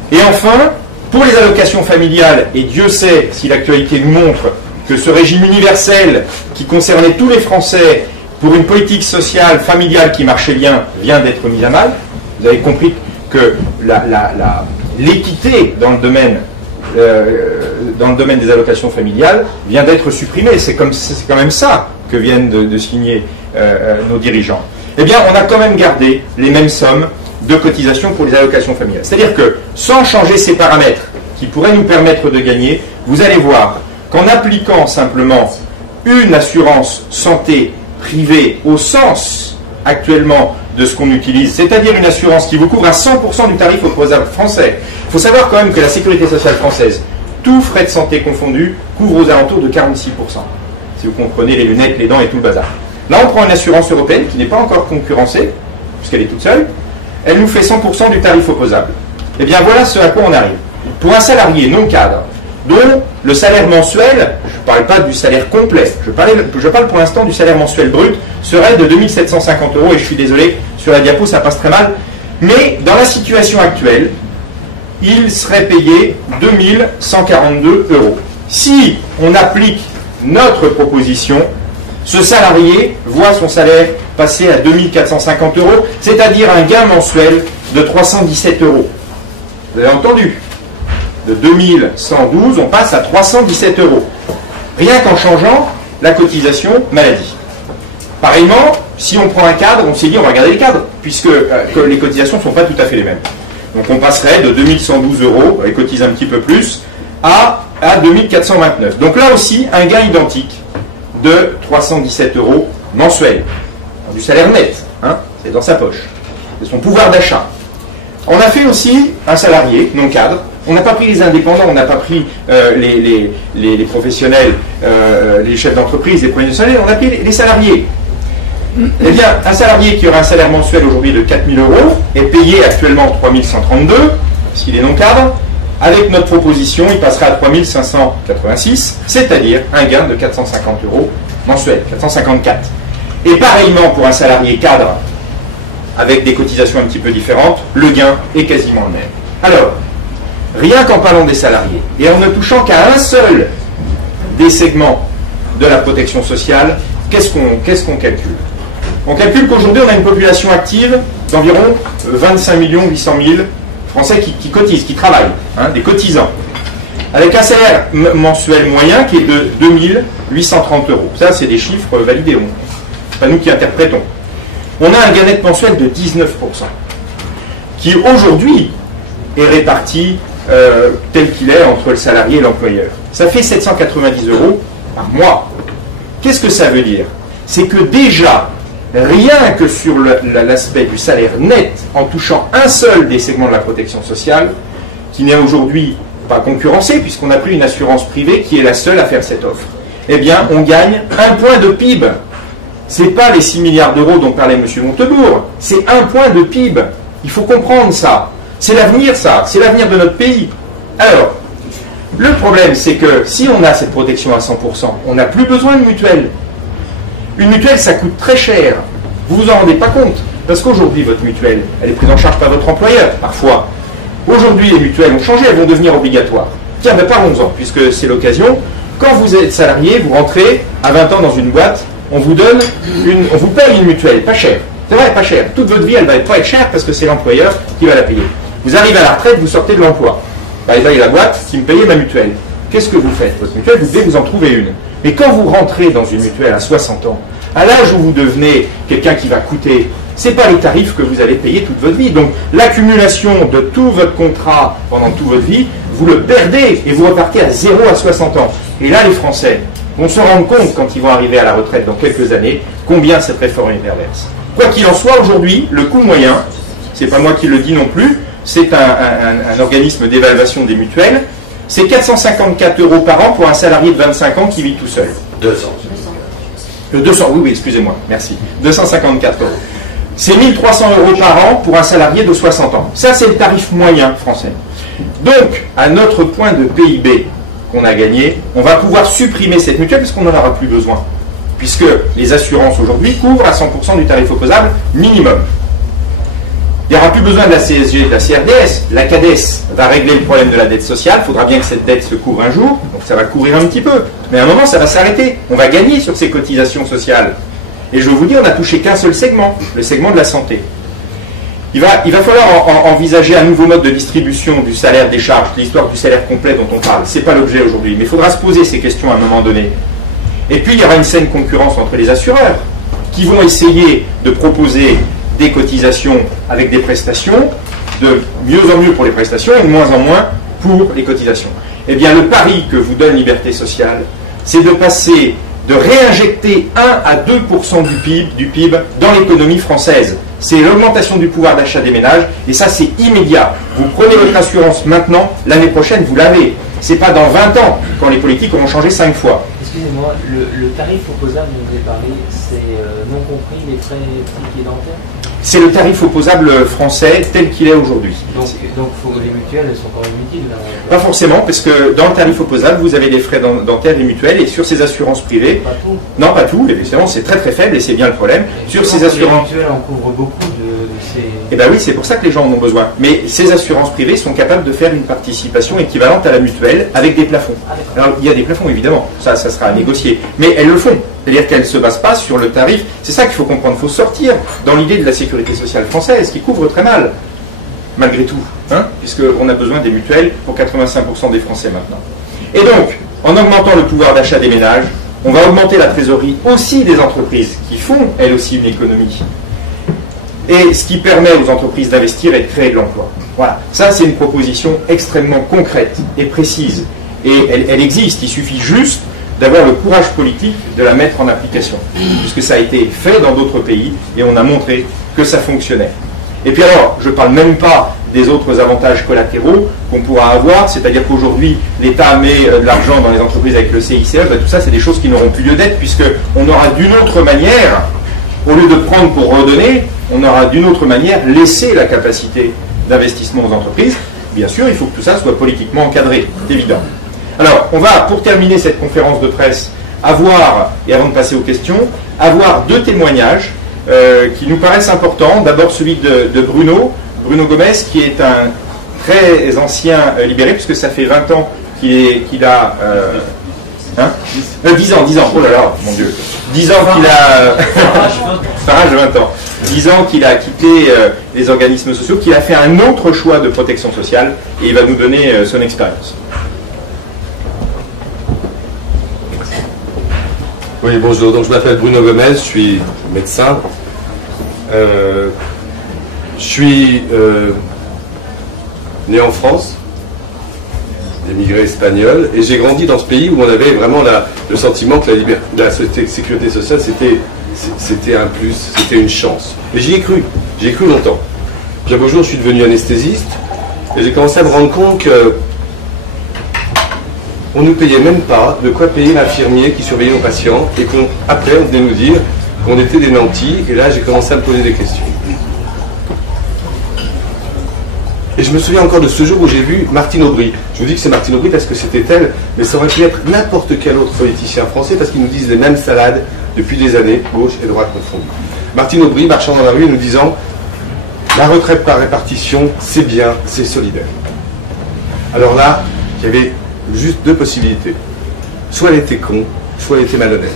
Et enfin, pour les allocations familiales, et Dieu sait si l'actualité nous montre que ce régime universel qui concernait tous les Français pour une politique sociale, familiale qui marchait bien, vient d'être mis à mal. Vous avez compris que l'équité dans le domaine des allocations familiales vient d'être supprimée. C'est quand même ça que viennent de signer nos dirigeants. Eh bien, on a quand même gardé les mêmes sommes de cotisation pour les allocations familiales. C'est-à-dire que, sans changer ces paramètres qui pourraient nous permettre de gagner, vous allez voir qu'en appliquant simplement une assurance santé privée au sens actuellement de ce qu'on utilise, c'est-à-dire une assurance qui vous couvre à 100% du tarif opposable français. Il faut savoir quand même que la sécurité sociale française, tous frais de santé confondus, couvre aux alentours de 46%. Si vous comprenez les lunettes, les dents et tout le bazar. Là, on prend une assurance européenne qui n'est pas encore concurrencée, puisqu'elle est toute seule. Elle nous fait 100% du tarif opposable. Eh bien, voilà ce à quoi on arrive. Pour un salarié non cadre, dont le salaire mensuel, je ne parle pas du salaire complet, je parle pour l'instant du salaire mensuel brut, serait de 2 750 €, et je suis désolé, sur la diapo ça passe très mal, mais dans la situation actuelle, il serait payé 2 142 €. Si on applique notre proposition, ce salarié voit son salaire passer à 2 450 €, c'est-à-dire un gain mensuel de 317 €. Vous avez entendu ? De 2112, on passe à 317 €. Rien qu'en changeant la cotisation maladie. Pareillement, si on prend un cadre, on s'est dit on va garder les cadres, puisque que les cotisations ne sont pas tout à fait les mêmes. Donc on passerait de 2112 €, et cotise un petit peu plus, à 2429. Donc là aussi, un gain identique de 317 € mensuel. Du salaire net, hein, c'est dans sa poche. C'est son pouvoir d'achat. On a fait aussi un salarié non cadre. On n'a pas pris les indépendants, on n'a pas pris les professionnels, les chefs d'entreprise, les premiers salaires, on a pris les salariés. Eh bien, un salarié qui aurait un salaire mensuel aujourd'hui de 4 000 € est payé actuellement 3 132 €, s'il est non cadre. Avec notre proposition, il passera à 3 586, c'est-à-dire un gain de 450 € mensuel, 454. Et pareillement pour un salarié cadre, avec des cotisations un petit peu différentes, le gain est quasiment le même. Alors, rien qu'en parlant des salariés, et en ne touchant qu'à un seul des segments de la protection sociale, qu'est-ce qu'on calcule? On calcule qu'aujourd'hui, on a une population active d'environ 25 800 000 Français qui cotisent, qui travaillent, hein, des cotisants, avec un salaire mensuel moyen qui est de 2 830 €. Ça, c'est des chiffres validés, c'est pas nous qui interprétons. On a un gain net mensuel de 19%, qui aujourd'hui est réparti tel qu'il est entre le salarié et l'employeur. Ça fait 790 € par mois. Qu'est-ce que ça veut dire? C'est que déjà, rien que sur l'aspect du salaire net, en touchant un seul des segments de la protection sociale, qui n'est aujourd'hui pas concurrencé, puisqu'on a pris une assurance privée qui est la seule à faire cette offre, eh bien, on gagne 1 point de PIB. Ce n'est pas les 6 milliards d'euros dont parlait M. Montebourg, c'est 1 point de PIB. Il faut comprendre ça. C'est l'avenir, ça. C'est l'avenir de notre pays. Alors, le problème, c'est que si on a cette protection à 100%, on n'a plus besoin de mutuelle. Une mutuelle, ça coûte très cher. Vous vous en rendez pas compte. Parce qu'aujourd'hui, votre mutuelle, elle est prise en charge par votre employeur, parfois. Aujourd'hui, les mutuelles ont changé, elles vont devenir obligatoires. Tiens, ben parlons-en, puisque c'est l'occasion. Quand vous êtes salarié, vous rentrez à 20 ans dans une boîte, on vous paye une mutuelle, pas cher. C'est vrai, pas cher. Toute votre vie, elle va pas être chère parce que c'est l'employeur qui va la payer. Vous arrivez à la retraite, vous sortez de l'emploi. Bah, il y a la boîte qui me payait ma mutuelle. Qu'est-ce que vous faites? Votre mutuelle, vous devez vous en trouver une. Mais quand vous rentrez dans une mutuelle à 60 ans, à l'âge où vous devenez quelqu'un qui va coûter, ce n'est pas les tarifs que vous allez payer toute votre vie. Donc l'accumulation de tout votre contrat pendant toute votre vie, vous le perdez et vous repartez à zéro à 60 ans. Et là, les Français vont se rendre compte, quand ils vont arriver à la retraite dans quelques années, combien cette réforme est perverse. Quoi qu'il en soit, aujourd'hui, le coût moyen, c'est pas moi qui le dis non plus, c'est un organisme d'évaluation des mutuelles, c'est 454 € par an pour un salarié de 25 ans qui vit tout seul. 200, oui, excusez-moi, merci. 254 €. C'est 1300 € par an pour un salarié de 60 ans. Ça, c'est le tarif moyen français. Donc, à notre point de PIB qu'on a gagné, on va pouvoir supprimer cette mutuelle parce qu'on n'en aura plus besoin. Puisque les assurances aujourd'hui couvrent à 100% du tarif opposable minimum. Il n'y aura plus besoin de la CSG et de la CRDS. La CADES va régler le problème de la dette sociale. Il faudra bien que cette dette se couvre un jour. Donc ça va courir un petit peu. Mais à un moment, ça va s'arrêter. On va gagner sur ces cotisations sociales. Et je vous dis, on n'a touché qu'un seul segment, le segment de la santé. Il va falloir envisager un nouveau mode de distribution du salaire des charges, l'histoire du salaire complet dont on parle. Ce n'est pas l'objet aujourd'hui. Mais il faudra se poser ces questions à un moment donné. Et puis, il y aura une saine concurrence entre les assureurs qui vont essayer de proposer des cotisations avec des prestations, de mieux en mieux pour les prestations et de moins en moins pour les cotisations. Eh bien, le pari que vous donne Liberté Sociale, c'est de réinjecter 1 à 2% du PIB dans l'économie française. C'est l'augmentation du pouvoir d'achat des ménages, et ça, c'est immédiat. Vous prenez votre assurance maintenant, l'année prochaine, vous l'avez. C'est pas dans 20 ans, quand les politiques auront changé 5 fois. Excusez-moi, le tarif opposable dont vous avez parlé, c'est non compris les frais psychiques et dentaires? C'est le tarif opposable français tel qu'il est aujourd'hui. Donc les mutuelles, elles sont quand même utiles là. Pas forcément, parce que dans le tarif opposable, vous avez des frais dentaires et mutuels, et sur ces assurances privées... Pas tout. Non, pas tout, évidemment, c'est très très faible, et c'est bien le problème. Sur ces assurances... Les mutuelles en couvrent beaucoup de ces... Eh bien oui, c'est pour ça que les gens en ont besoin. Mais ces assurances privées sont capables de faire une participation équivalente à la mutuelle avec des plafonds. Alors, il y a des plafonds, évidemment, ça sera à négocier. Mais elles le font. C'est-à-dire qu'elles ne se basent pas sur le tarif. C'est ça qu'il faut comprendre. Il faut sortir dans l'idée de la sécurité sociale française, qui couvre très mal, malgré tout, hein, puisqu'on a besoin des mutuelles pour 85% des Français maintenant. Et donc, en augmentant le pouvoir d'achat des ménages, on va augmenter la trésorerie aussi des entreprises, qui font, elles aussi, une économie. Et ce qui permet aux entreprises d'investir et de créer de l'emploi. Voilà. Ça, c'est une proposition extrêmement concrète et précise. Et elle existe. Il suffit juste d'avoir le courage politique de la mettre en application. Puisque ça a été fait dans d'autres pays et on a montré que ça fonctionnait. Et puis alors, je ne parle même pas des autres avantages collatéraux qu'on pourra avoir, c'est-à-dire qu'aujourd'hui, l'État met de l'argent dans les entreprises avec le CICE, ben, tout ça, c'est des choses qui n'auront plus lieu d'être, puisqu'on aura d'une autre manière, au lieu de prendre pour redonner, on aura d'une autre manière laissé la capacité d'investissement aux entreprises. Bien sûr, il faut que tout ça soit politiquement encadré, c'est évident. Alors, on va, pour terminer cette conférence de presse, avoir, et avant de passer aux questions, avoir 2 témoignages qui nous paraissent importants. D'abord celui de Bruno Gomez, qui est un très ancien libéré, puisque ça fait 20 ans qu'il a... 10 ans, oh là là, mon Dieu. 10 ans qu'il a... Farage, 20 ans. 10 ans qu'il a quitté les organismes sociaux, qu'il a fait un autre choix de protection sociale, et il va nous donner son expérience. Oui, bonjour, donc je m'appelle Bruno Gomez, je suis médecin. Je suis né en France, d'émigré espagnol, et j'ai grandi dans ce pays où on avait vraiment le sentiment que la sécurité sociale c'était un plus, c'était une chance. Mais j'y ai cru longtemps. Puis un beau jour je suis devenu anesthésiste, et j'ai commencé à me rendre compte que on ne nous payait même pas de quoi payer l'infirmier qui surveillait nos patients, et qu'après on venait nous dire qu'on était des nantis, et là j'ai commencé à me poser des questions. Et je me souviens encore de ce jour où j'ai vu Martine Aubry. Je vous dis que c'est Martine Aubry parce que c'était elle, mais ça aurait pu être n'importe quel autre politicien français parce qu'ils nous disent les mêmes salades depuis des années, gauche et droite confondues. Martine Aubry marchant dans la rue et nous disant « La retraite par répartition, c'est bien, c'est solidaire. » Alors là, il y avait juste deux possibilités. Soit elle était con, soit elle était malhonnête.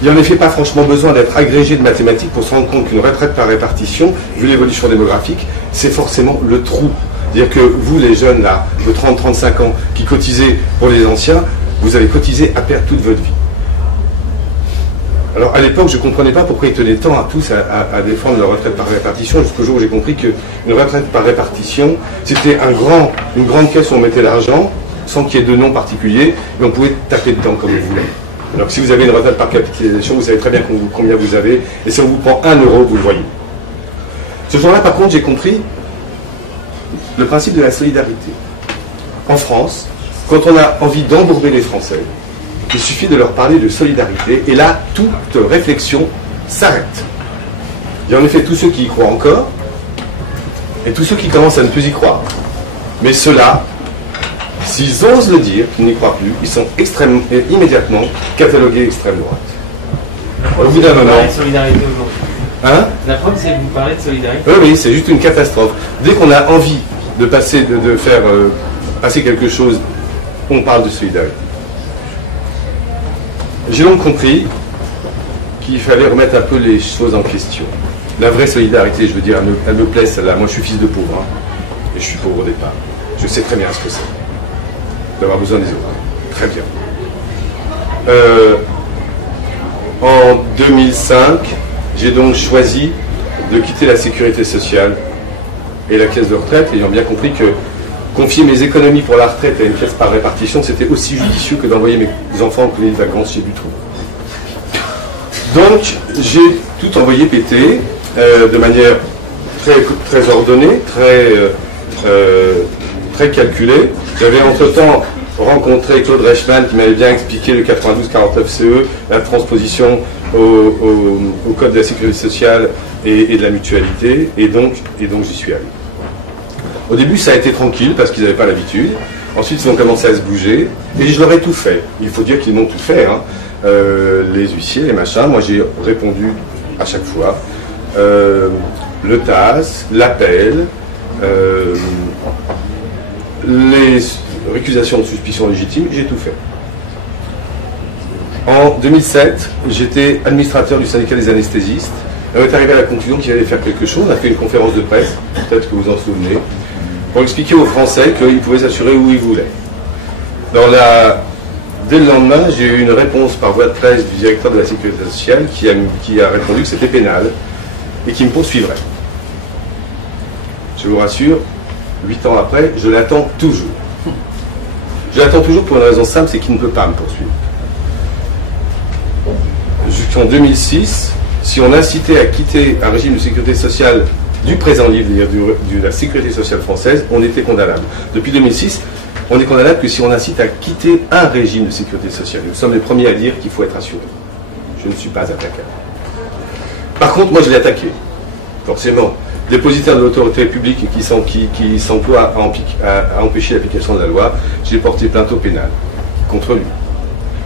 Il n'y en effet pas franchement besoin d'être agrégé de mathématiques pour se rendre compte qu'une retraite par répartition, vu l'évolution démographique, c'est forcément le trou. C'est-à-dire que vous, les jeunes là, de 30-35 ans, qui cotisez pour les anciens, vous avez cotisé à perdre toute votre vie. Alors à l'époque, je ne comprenais pas pourquoi ils tenaient tant à tous à défendre la retraite par répartition, jusqu'au jour où j'ai compris qu'une retraite par répartition, c'était une grande caisse où on mettait l'argent, sans qu'il y ait de nom particulier, et on pouvait taper dedans comme vous voulez. Alors que si vous avez une retraite par capitalisation, vous savez très bien combien vous avez, et si on vous prend 1 euro, vous le voyez. Ce jour-là, par contre, j'ai compris le principe de la solidarité. En France, quand on a envie d'embourber les Français, il suffit de leur parler de solidarité, et là, toute réflexion s'arrête. Il y a en effet tous ceux qui y croient encore, et tous ceux qui commencent à ne plus y croire. Mais ceux-là, s'ils osent le dire, qu'ils n'y croient plus, ils sont immédiatement catalogués extrême droite. Au bout d'un moment. Vous parlez de solidarité aujourd'hui. Hein? La preuve, c'est que vous parlez de solidarité. Oui, oui, c'est juste une catastrophe. Dès qu'on a envie de passer, de faire passer quelque chose, on parle de solidarité. J'ai donc compris qu'il fallait remettre un peu les choses en question. La vraie solidarité, je veux dire, elle me plaît celle-là. Moi, je suis fils de pauvre, hein, et je suis pauvre au départ. Je sais très bien ce que c'est. D'avoir besoin des autres. Très bien. En 2005, j'ai donc choisi de quitter la sécurité sociale et la caisse de retraite, ayant bien compris que confier mes économies pour la retraite à une caisse par répartition, c'était aussi judicieux que d'envoyer mes enfants en colonie de vacances chez Butron. Donc, j'ai tout envoyé péter de manière très ordonnée, très calculée. J'avais entre-temps rencontré Claude Reichmann qui m'avait bien expliqué le 92-49 CE, la transposition au code de la sécurité sociale et de la mutualité, et donc j'y suis allé. Au début, ça a été tranquille parce qu'ils n'avaient pas l'habitude. Ensuite, ils ont commencé à se bouger, et je leur ai tout fait. Il faut dire qu'ils m'ont tout fait, hein. Les huissiers, les machins. Moi, j'ai répondu à chaque fois. Le TAS, l'appel, les récusations de suspicion légitime, j'ai tout fait. En 2007, j'étais administrateur du syndicat des anesthésistes. On est arrivé à la conclusion qu'il allait faire quelque chose. On a fait une conférence de presse, peut-être que vous en souvenez, pour expliquer aux Français qu'ils pouvaient s'assurer où ils voulaient. Dès le lendemain, j'ai eu une réponse par voie de presse du directeur de la sécurité sociale qui a répondu que c'était pénal et qui me poursuivrait. Je vous rassure, 8 ans après, je l'attends toujours. Je l'attends toujours pour une raison simple, c'est qu'il ne peut pas me poursuivre. Jusqu'en 2006, si on incitait à quitter un régime de sécurité sociale du présent livre, de la sécurité sociale française, on était condamnable. Depuis 2006, on est condamnable que si on incite à quitter un régime de sécurité sociale. Nous sommes les premiers à dire qu'il faut être assuré. Je ne suis pas attaquable. Par contre, moi je l'ai attaqué. Forcément. Dépositaire de l'autorité publique qui s'emploie à empêcher l'application de la loi, j'ai porté plainte au pénal contre lui.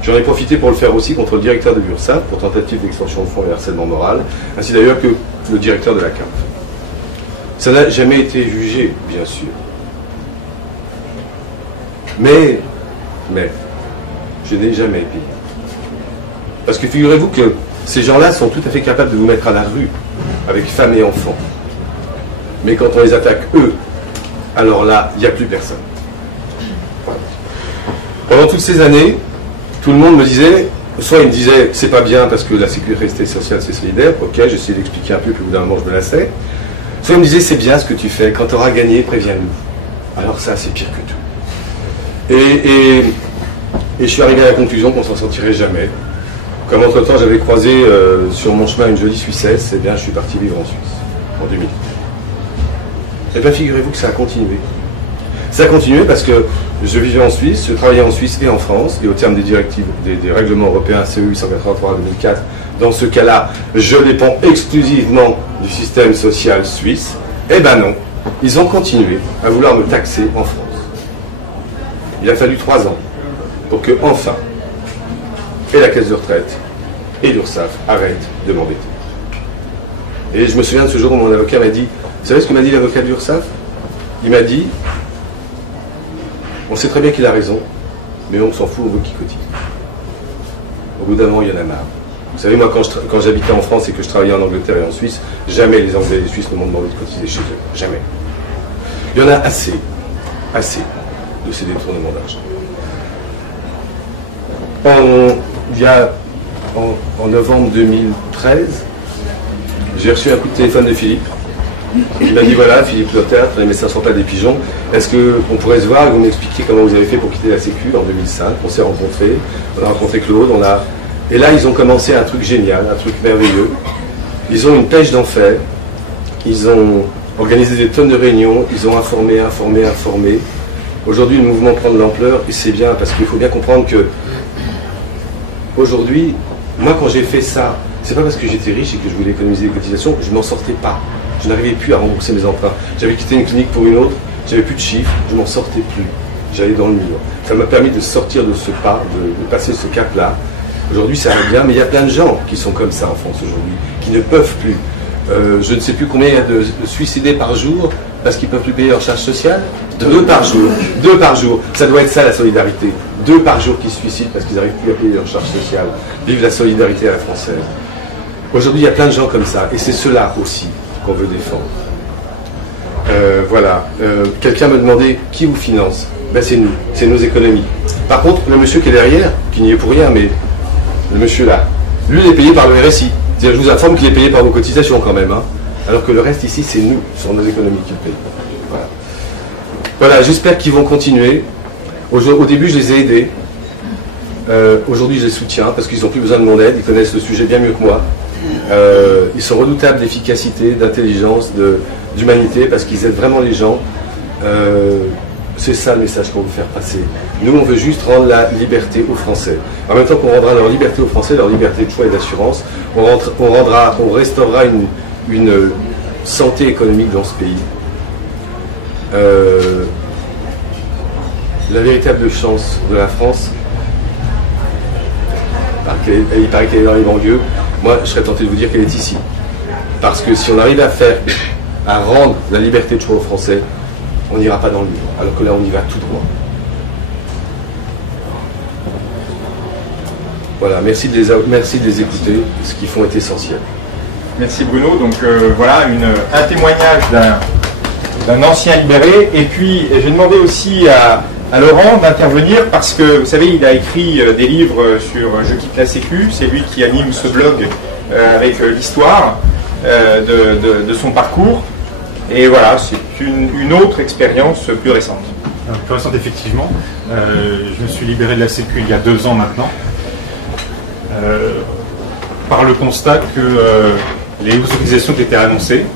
J'en ai profité pour le faire aussi contre le directeur de l'URSSAF pour tentative d'extorsion de fonds et harcèlement moral, ainsi d'ailleurs que le directeur de la CAF. Ça n'a jamais été jugé, bien sûr. Mais, je n'ai jamais payé. Parce que figurez-vous que ces gens-là sont tout à fait capables de vous mettre à la rue, avec femmes et enfants. Mais quand on les attaque, eux, alors là, il n'y a plus personne. Pendant toutes ces années, tout le monde me disait, soit il me disait, c'est pas bien parce que la sécurité sociale c'est solidaire, ok, j'essayais d'expliquer un peu, puis au bout d'un moment je me lassais. Soit il me disait, c'est bien ce que tu fais, quand tu auras gagné, préviens-nous. Alors ça, c'est pire que tout. Et je suis arrivé à la conclusion qu'on s'en sortirait jamais. Comme entre-temps j'avais croisé sur mon chemin une jolie Suissesse, eh bien je suis parti vivre en Suisse, en 2000. Eh bien figurez-vous que ça a continué. Ça a continué parce que je vivais en Suisse, je travaillais en Suisse et en France, et au terme des directives, des règlements européens CE 883-2004, dans ce cas-là, je dépends exclusivement du système social suisse. Eh ben non. ils ont continué à vouloir me taxer en France. Il a fallu 3 ans pour que, enfin, et la caisse de retraite et l'URSSAF arrêtent de m'embêter. Et je me souviens de ce jour où mon avocat m'a dit, vous savez ce que m'a dit l'avocat de l'URSSAF? Il m'a dit, on sait très bien qu'il a raison, mais on s'en fout, on veut qu'il cotise. Au bout d'un moment, il y en a marre. Vous savez, moi, quand j'habitais en France et que je travaillais en Angleterre et en Suisse, jamais les Anglais et les Suisses ne m'ont demandé de cotiser chez eux. Jamais. Il y en a assez de ces détournements d'argent. En novembre 2013, j'ai reçu un coup de téléphone de Philippe. Il m'a dit, voilà, Philippe Lotard, les messages ne sont pas des pigeons. Est-ce qu'on pourrait se voir et vous m'expliquer comment vous avez fait pour quitter la Sécu en 2005? On s'est rencontrés, on a rencontré Claude, et là, ils ont commencé un truc génial, un truc merveilleux. Ils ont une pêche d'enfer. Ils ont organisé des tonnes de réunions. Ils ont informé. Aujourd'hui, le mouvement prend de l'ampleur et c'est bien parce qu'il faut bien comprendre que aujourd'hui, moi, quand j'ai fait ça, c'est pas parce que j'étais riche et que je voulais économiser des cotisations, je m'en sortais pas. Je n'arrivais plus à rembourser mes emprunts. J'avais quitté une clinique pour une autre, j'avais plus de chiffres, je m'en sortais plus. J'allais dans le mur. Ça m'a permis de sortir de ce pas, de passer ce cap-là. Aujourd'hui, ça va bien, mais il y a plein de gens qui sont comme ça en France aujourd'hui, qui ne peuvent plus. Je ne sais plus combien il y a de suicidés par jour parce qu'ils ne peuvent plus payer leurs charges sociales. 2 par jour. 2 par jour. Ça doit être ça la solidarité. 2 par jour qui se suicident parce qu'ils n'arrivent plus à payer leurs charges sociales. Vive la solidarité à la française. Aujourd'hui, il y a plein de gens comme ça. Et c'est ceux-là aussi qu'on veut défendre. Voilà. Quelqu'un me demandait qui vous finance. Ben, c'est nous. C'est nos économies. Par contre, le monsieur qui est derrière, qui n'y est pour rien, mais le monsieur là, lui, il est payé par le RSI. C'est-à-dire, je vous informe qu'il est payé par vos cotisations quand même. Hein. Alors que le reste ici, c'est nous, ce sont nos économies qui le payent. Voilà, j'espère qu'ils vont continuer. Au début, je les ai aidés. Aujourd'hui, je les soutiens parce qu'ils n'ont plus besoin de mon aide. Ils connaissent le sujet bien mieux que moi. Ils sont redoutables d'efficacité, d'intelligence, d'humanité parce qu'ils aident vraiment les gens. C'est ça le message qu'on veut faire passer. Nous, on veut juste rendre la liberté aux Français. En même temps qu'on rendra leur liberté aux Français, leur liberté de choix et d'assurance, on restaurera une santé économique dans ce pays. La véritable chance de la France, il paraît qu'elle est dans les banlieues, moi je serais tenté de vous dire qu'elle est ici. Parce que si on arrive à rendre la liberté de choix aux Français, on n'ira pas dans le mur, alors que là on y va tout droit. Voilà, merci de les écouter, ce qu'ils font est essentiel. Merci Bruno. Donc voilà un témoignage d'un ancien libéré. Et puis j'ai demandé aussi à Laurent d'intervenir parce que vous savez, il a écrit des livres sur Je quitte la Sécu. C'est lui qui anime ce blog avec l'histoire de son parcours. Et voilà, c'est une autre expérience plus récente. Plus récente, effectivement. Je me suis libéré de la Sécu il y a 2 ans maintenant. Par le constat que les hausses d'utilisation qui étaient annoncées,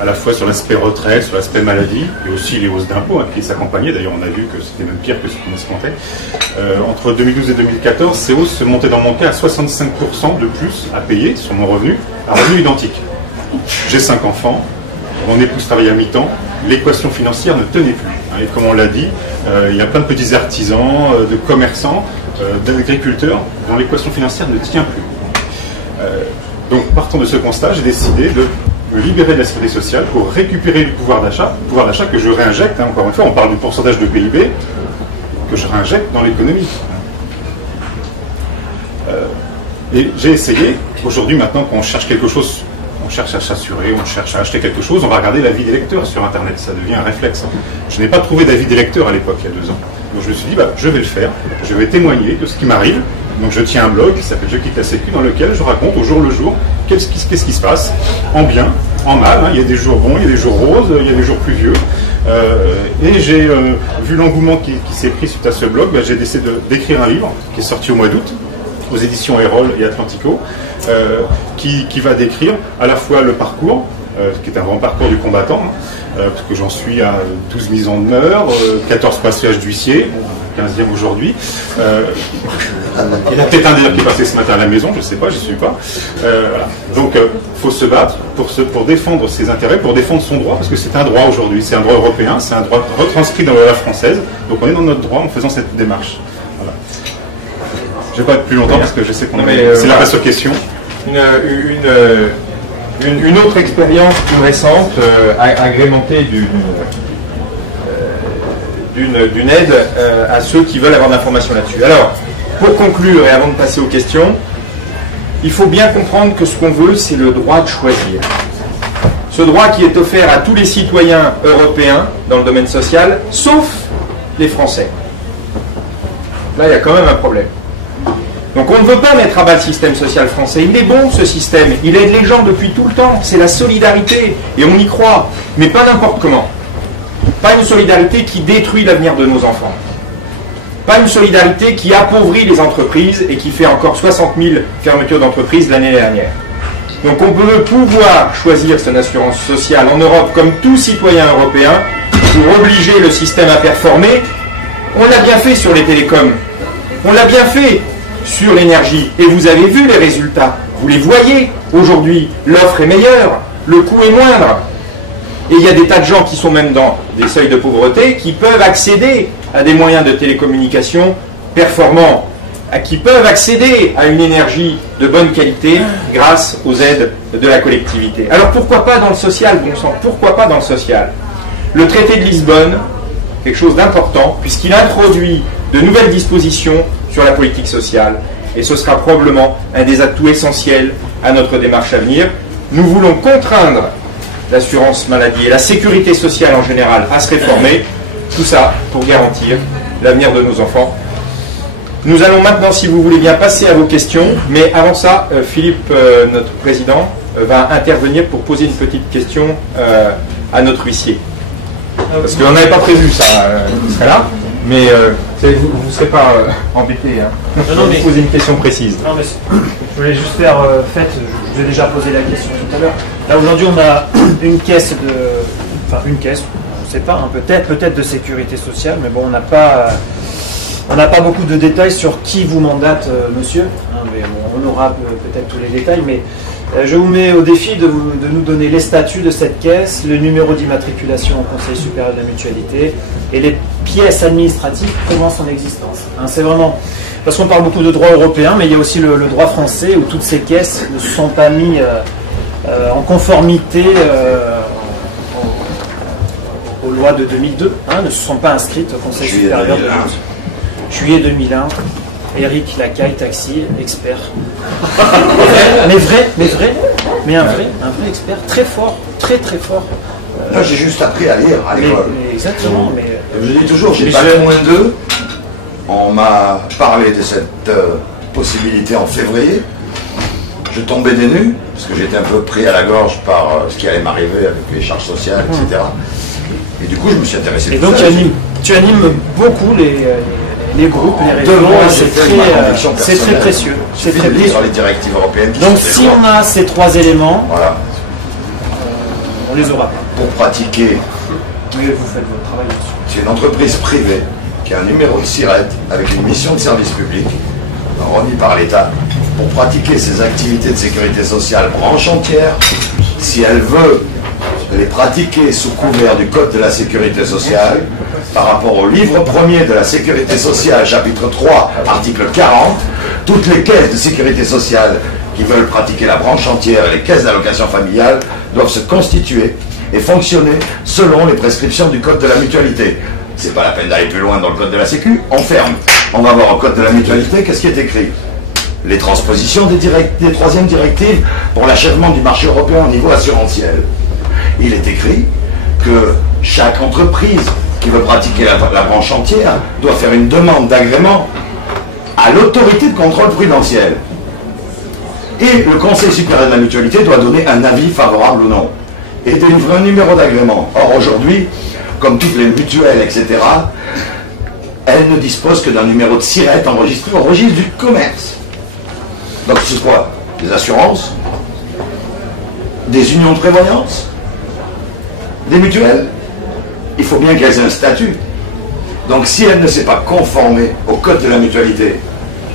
à la fois sur l'aspect retraite, sur l'aspect maladie, et aussi les hausses d'impôts qui s'accompagnaient, d'ailleurs on a vu que c'était même pire que ce qu'on escomptait, entre 2012 et 2014, ces hausses se montaient dans mon cas à 65% de plus à payer sur mon revenu, à revenu identique. J'ai 5 enfants, mon épouse travaille à mi-temps, l'équation financière ne tenait plus. Et comme on l'a dit, il y a plein de petits artisans, de commerçants, d'agriculteurs dont l'équation financière ne tient plus. Donc partant de ce constat, j'ai décidé de me libérer de la sécurité sociale pour récupérer du pouvoir d'achat que je réinjecte, encore une fois, on parle du pourcentage de PIB, que je réinjecte dans l'économie. Et j'ai essayé, aujourd'hui maintenant qu'on cherche quelque chose, on cherche à s'assurer, on cherche à acheter quelque chose, on va regarder l'avis des lecteurs sur Internet, ça devient un réflexe. Je n'ai pas trouvé d'avis des lecteurs à l'époque, il y a 2 ans. Donc je me suis dit, je vais le faire, je vais témoigner de ce qui m'arrive. Donc je tiens un blog qui s'appelle Je quitte la Sécu, dans lequel je raconte au jour le jour qu'est-ce qui se passe, en bien, en mal. Il y a des jours bons, il y a des jours roses, il y a des jours pluvieux. Et j'ai vu l'engouement qui s'est pris suite à ce blog, j'ai décidé d'écrire un livre qui est sorti au mois d'août, aux éditions Erol et Atlantico, qui va décrire à la fois le parcours, qui est un grand parcours du combattant, parce que j'en suis à 12 mises en demeure, 14 passages d'huissier, 15e aujourd'hui. Il y en a peut-être un d'ailleurs qui est passé ce matin à la maison, je ne sais pas, je ne suis pas. Voilà. Donc, il faut se battre pour défendre ses intérêts, pour défendre son droit, parce que c'est un droit aujourd'hui, c'est un droit européen, c'est un droit retranscrit dans la loi française. Donc, on est dans notre droit en faisant cette démarche. Voilà. Je ne vais pas être plus longtemps parce que je sais qu'on c'est la place aux questions. Une autre expérience plus récente, agrémentée d'une aide à ceux qui veulent avoir de l'information là-dessus. Alors, pour conclure et avant de passer aux questions, il faut bien comprendre que ce qu'on veut, c'est le droit de choisir. Ce droit qui est offert à tous les citoyens européens dans le domaine social, sauf les Français. Là, il y a quand même un problème. Donc on ne veut pas mettre à bas le système social français. Il est bon ce système, il aide les gens depuis tout le temps, c'est la solidarité, et on y croit, mais pas n'importe comment. Pas une solidarité qui détruit l'avenir de nos enfants. Pas une solidarité qui appauvrit les entreprises et qui fait encore 60 000 fermetures d'entreprises l'année dernière. Donc on peut pouvoir choisir son assurance sociale en Europe comme tout citoyen européen pour obliger le système à performer. On l'a bien fait sur les télécoms, on l'a bien fait sur l'énergie, et vous avez vu les résultats, vous les voyez aujourd'hui, l'offre est meilleure, le coût est moindre, et il y a des tas de gens qui sont même dans des seuils de pauvreté qui peuvent accéder à des moyens de télécommunication performants, qui peuvent accéder à une énergie de bonne qualité grâce aux aides de la collectivité. Alors pourquoi pas dans le social, bon sang, pourquoi pas dans le social? Le traité de Lisbonne, quelque chose d'important, puisqu'il introduit de nouvelles dispositions sur la politique sociale, et ce sera probablement un des atouts essentiels à notre démarche à venir. Nous voulons contraindre l'assurance maladie et la sécurité sociale en général à se réformer, tout ça pour garantir l'avenir de nos enfants. Nous allons maintenant, si vous voulez bien, passer à vos questions, mais avant ça, Philippe, notre président, va intervenir pour poser une petite question à notre huissier. Parce qu'on n'avait pas prévu ça, il serait là. Mais vous ne serez pas embêté. Hein. Non, mais poser une question précise. Non, mais je voulais juste faire je vous ai déjà posé la question tout à l'heure. Là aujourd'hui on a une caisse on ne sait pas, hein, peut-être de sécurité sociale, mais bon, on n'a pas beaucoup de détails sur qui vous mandate, monsieur. Hein, mais bon, on aura peut-être tous les détails, mais je vous mets au défi de nous donner les statuts de cette caisse, le numéro d'immatriculation au Conseil supérieur de la mutualité et les pièces administratives prouvant son existence. Hein, c'est vraiment... Parce qu'on parle beaucoup de droit européen, mais il y a aussi le droit français où toutes ces caisses ne se sont pas mises en conformité aux lois de 2002, hein, ne se sont pas inscrites au Conseil supérieur de la mutualité. Juillet 2001. Eric Lacaille, taxi, expert. mais un vrai expert, très fort, très fort. Moi j'ai juste appris à lire à l'école. Exactement, mais... Je dis toujours, j'ai pas moins d'eux. On m'a parlé de cette possibilité en février. Je tombais des nues, parce que j'étais un peu pris à la gorge par ce qui allait m'arriver avec les charges sociales, etc. Et du coup, je me suis intéressé. Et donc tu animes beaucoup les groupes, les réseaux, c'est très précieux. C'est très précieux. Les directives européennes. Donc si on a ces trois éléments, voilà, on les aura pas. Pour pratiquer. Mais vous faites votre travail là-dessus. C'est une entreprise privée qui a un numéro de SIRET avec une mission de service public remis par l'État pour pratiquer ses activités de sécurité sociale branche entière. Si elle veut les pratiquer sous couvert du Code de la sécurité sociale, par rapport au livre 1er de la sécurité sociale, chapitre 3, article 40, toutes les caisses de sécurité sociale qui veulent pratiquer la branche entière et les caisses d'allocation familiale doivent se constituer et fonctionner selon les prescriptions du Code de la mutualité. C'est pas la peine d'aller plus loin dans le Code de la Sécu, on ferme. On va voir au Code de la mutualité, qu'est-ce qui est écrit? Les transpositions des troisièmes directives pour l'achèvement du marché européen au niveau assurantiel. Il est écrit que chaque entreprise qui veut pratiquer la branche entière doit faire une demande d'agrément à l'autorité de contrôle prudentiel. Et le Conseil supérieur de la mutualité doit donner un avis favorable ou non. Et délivrer un numéro d'agrément. Or aujourd'hui, comme toutes les mutuelles, etc., elles ne disposent que d'un numéro de SIRET enregistré au registre du commerce. Donc c'est quoi? Des assurances? Des unions de prévoyance? Des mutuelles? Il faut bien qu'elles aient un statut. Donc si elle ne s'est pas conformée au code de la mutualité,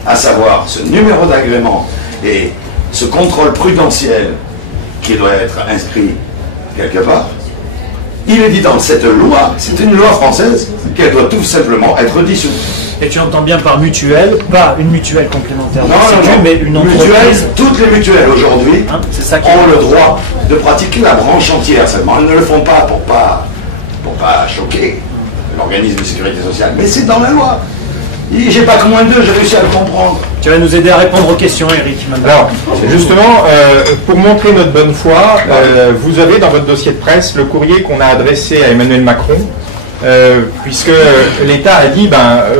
à savoir ce numéro d'agrément et ce contrôle prudentiel qui doit être inscrit quelque part, il est dit dans cette loi, c'est une loi française, qu'elle doit tout simplement être dissoute. Et tu entends bien par mutuelle, pas une mutuelle complémentaire, Non, mais une entreprise. Mutuelle, toutes les mutuelles aujourd'hui c'est ça qui ont le droit de pratiquer la branche entière seulement. Elles ne le font pas pour pas choquer l'organisme de sécurité sociale. Mais c'est dans la loi. J'ai pas que moins de deux, j'ai réussi à le comprendre. Tu vas nous aider à répondre aux questions, Eric. Maintenant. Alors, justement, pour montrer notre bonne foi, vous avez dans votre dossier de presse le courrier qu'on a adressé à Emmanuel Macron, puisque l'État a dit,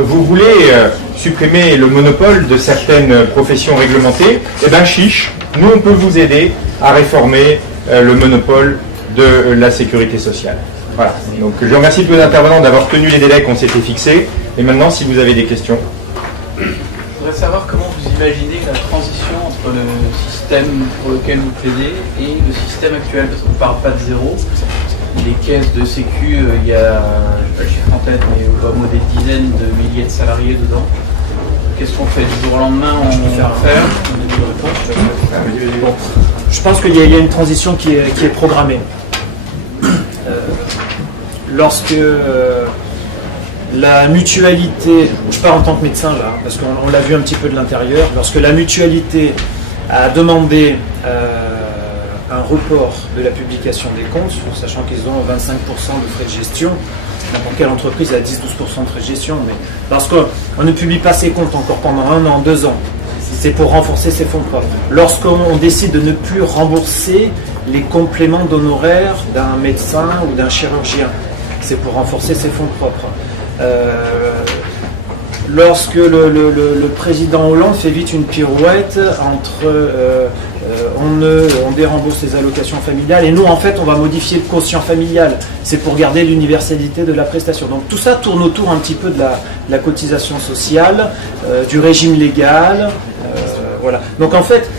vous voulez supprimer le monopole de certaines professions réglementées, eh bien chiche, nous on peut vous aider à réformer le monopole de la sécurité sociale. Voilà. Donc je remercie tous les intervenants d'avoir tenu les délais qu'on s'était fixés. Et maintenant, si vous avez des questions. Je voudrais savoir comment vous imaginez la transition entre le système pour lequel vous plaidez et le système actuel, parce qu'on ne part pas de zéro. Les caisses de sécu, il y a, je n'ai pas le chiffre en tête, mais au moins des dizaines de milliers de salariés dedans. Qu'est-ce qu'on fait du jour au lendemain? On peut faire Bon, je pense qu'il y a une transition qui est programmée. Lorsque la mutualité, je parle en tant que médecin là, parce qu'on l'a vu un petit peu de l'intérieur, lorsque la mutualité a demandé un report de la publication des comptes, sachant qu'ils ont 25% de frais de gestion, n'importe quelle entreprise a 10-12% de frais de gestion, mais parce qu'on ne publie pas ses comptes encore pendant 1 an, 2 ans, c'est pour renforcer ses fonds propres. Lorsqu'on décide de ne plus rembourser les compléments d'honoraires d'un médecin ou d'un chirurgien, c'est pour renforcer ses fonds propres. Lorsque le président Hollande fait vite une pirouette entre on dérembourse les allocations familiales et nous en fait on va modifier le quotient familial, c'est pour garder l'universalité de la prestation. Donc tout ça tourne autour un petit peu de la cotisation sociale, du régime légal, voilà. Donc en fait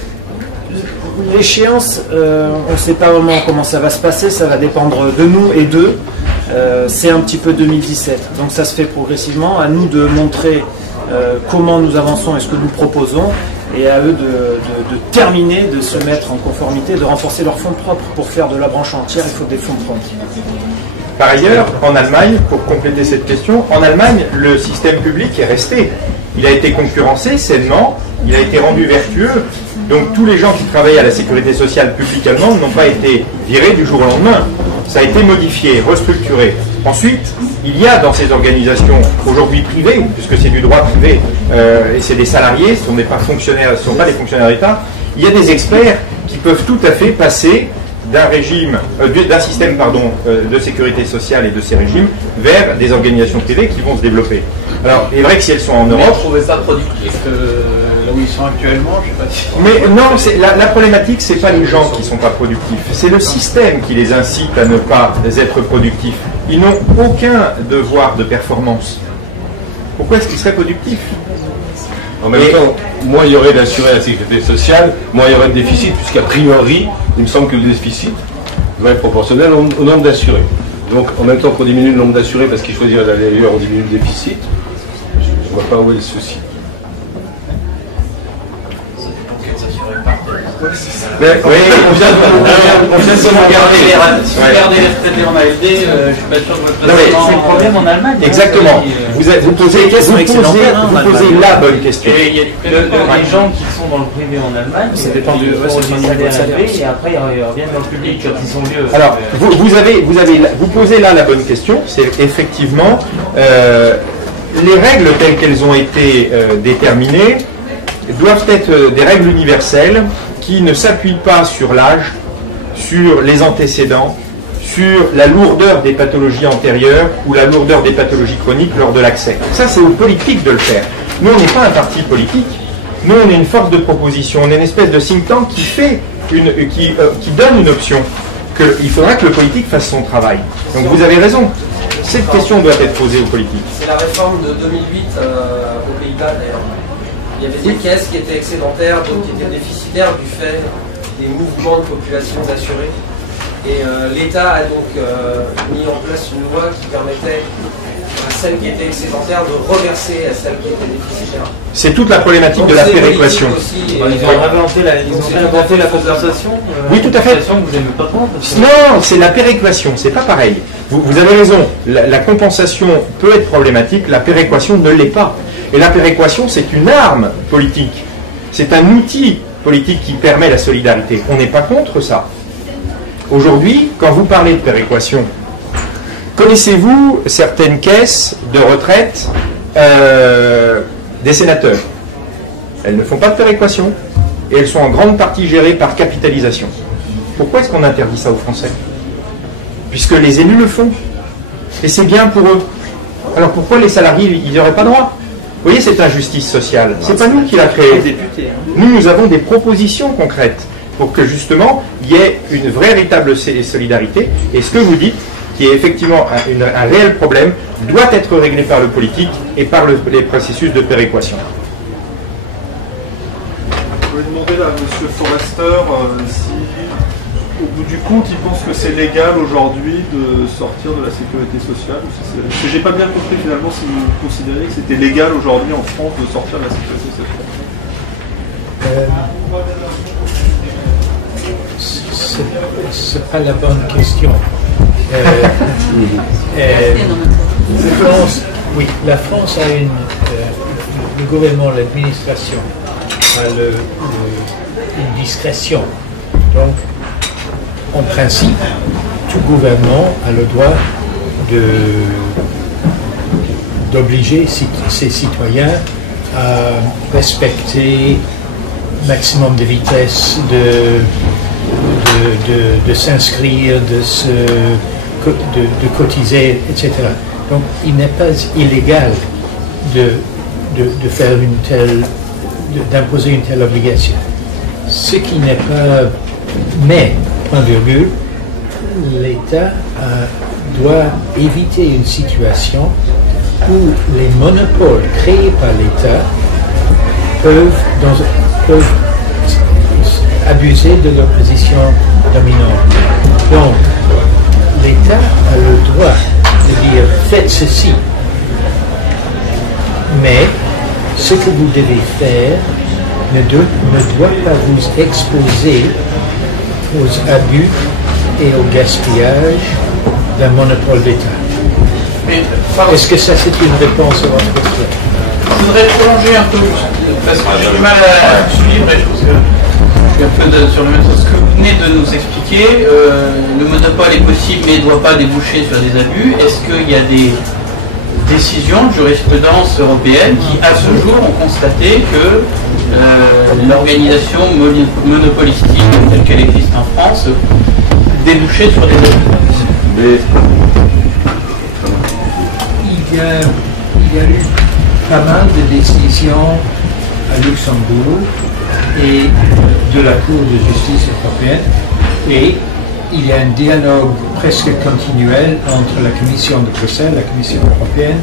l'échéance, on ne sait pas vraiment comment ça va se passer, ça va dépendre de nous et d'eux. C'est un petit peu 2017, donc ça se fait progressivement. À nous de montrer comment nous avançons et ce que nous proposons, et à eux de terminer, de se mettre en conformité, de renforcer leurs fonds propres. Pour faire de la branche entière, il faut des fonds propres. Par ailleurs, en Allemagne, pour compléter cette question, en Allemagne, le système public est resté. Il a été concurrencé sainement, il a été rendu vertueux. Donc tous les gens qui travaillent à la sécurité sociale publique allemande n'ont pas été virés du jour au lendemain. Ça a été modifié, restructuré. Ensuite, il y a dans ces organisations, aujourd'hui privées, puisque c'est du droit privé, et c'est des salariés, ce ne sont pas fonctionnaires, ce ne sont pas des fonctionnaires d'État, il y a des experts qui peuvent tout à fait passer d'un système de sécurité sociale et de ces régimes vers des organisations privées qui vont se développer. Alors, il est vrai que si elles sont en Europe... Vous trouvez ça productif là où ils sont actuellement? Je sais pas si... Mais non, la problématique, c'est pas les gens qui sont pas productifs, c'est le système qui les incite à ne pas être productifs. Ils n'ont aucun devoir de performance. Pourquoi est-ce qu'ils seraient productifs? En même temps, moins il y aurait d'assurés à la sécurité sociale, moins il y aurait de déficit, puisqu'a priori, il me semble que le déficit va être proportionnel au nombre d'assurés. Donc, en même temps qu'on diminue le nombre d'assurés parce qu'ils choisiraient d'aller ailleurs, on diminue le déficit, je ne vois pas où est le souci. Oui, on vient de regarder. Si vous regardez les retraités en ALD, je suis pas sûr que votre c'est le problème en Allemagne. Exactement. Vous posez la bonne question. Les gens qui sont dans le privé en Allemagne, ça dépend du salaire élevé et après ils reviennent dans le public quand ils sont vieux. Alors, vous posez là la bonne question. C'est effectivement les règles telles qu'elles ont été déterminées doivent être des règles universelles qui ne s'appuient pas sur l'âge, sur les antécédents, sur la lourdeur des pathologies antérieures ou la lourdeur des pathologies chroniques lors de l'accès. Ça, c'est aux politiques de le faire. Nous, on n'est pas un parti politique. Nous, on est une force de proposition. On est une espèce de think tank qui donne une option. Il faudra que le politique fasse son travail. Donc, vous avez raison. Cette question doit être posée aux politiques. C'est la réforme de 2008 aux Pays-Bas, d'ailleurs. Il y avait des caisses qui étaient excédentaires, d'autres qui étaient déficitaires du fait des mouvements de population d'assurés. Et l'État a donc mis en place une loi qui permettait celle qui était excédentaire de reverser à celle qui était déficitaire. C'est toute la problématique de la péréquation. Ils ont inventé la compensation. Oui, tout à fait. Que vous n'aimez pas prendre. Non, c'est la péréquation, c'est pas pareil. Vous avez raison, la compensation peut être problématique, la péréquation ne l'est pas. Et la péréquation, c'est une arme politique. C'est un outil politique qui permet la solidarité. On n'est pas contre ça. Aujourd'hui, quand vous parlez de péréquation, connaissez-vous certaines caisses de retraite des sénateurs? Elles ne font pas de péréquation et elles sont en grande partie gérées par capitalisation. Pourquoi est-ce qu'on interdit ça aux Français? Puisque les élus le font. Et c'est bien pour eux. Alors pourquoi les salariés, ils n'y auraient pas droit? Vous voyez cette injustice sociale? C'est pas nous qui l'a créée. Nous avons des propositions concrètes pour que justement il y ait une véritable solidarité. Et ce que vous dites, qui est effectivement un réel problème, doit être réglé par le politique et par les processus de péréquation. Je voulais demander à M. Forester si, au bout du compte, il pense que c'est légal aujourd'hui de sortir de la sécurité sociale. Parce que j'ai pas bien compris finalement si vous considérez que c'était légal aujourd'hui en France de sortir de la sécurité sociale. C'est pas la bonne question. La France a le gouvernement, l'administration a une discrétion. Donc, en principe, tout gouvernement a le droit d'obliger ses citoyens à respecter maximum de vitesse, de s'inscrire, de cotiser, etc. Donc il n'est pas illégal de faire d'imposer une telle obligation. Ce qui n'est pas, mais, point virgule, l'État doit éviter une situation où les monopoles créés par l'État peuvent abuser de leur position dominante. Donc, l'État a le droit de dire faites ceci, mais ce que vous devez faire ne doit pas vous exposer aux abus et au gaspillage d'un monopole d'État. Est-ce que ça c'est une réponse à votre question? Je voudrais prolonger un peu, parce que j'ai du mal à suivre et je pense que je suis un peu sur le même sens que vous venez de nous expliquer. Le monopole est possible mais il ne doit pas déboucher sur des abus. Est-ce qu'il y a des décisions de jurisprudence européenne qui, à ce jour, ont constaté que l'organisation monopolistique telle qu'elle existe en France débouchait sur des abus? Il y a eu pas mal de décisions à Luxembourg et de la Cour de justice européenne, et il y a un dialogue presque continuel entre la Commission de Bruxelles, la Commission européenne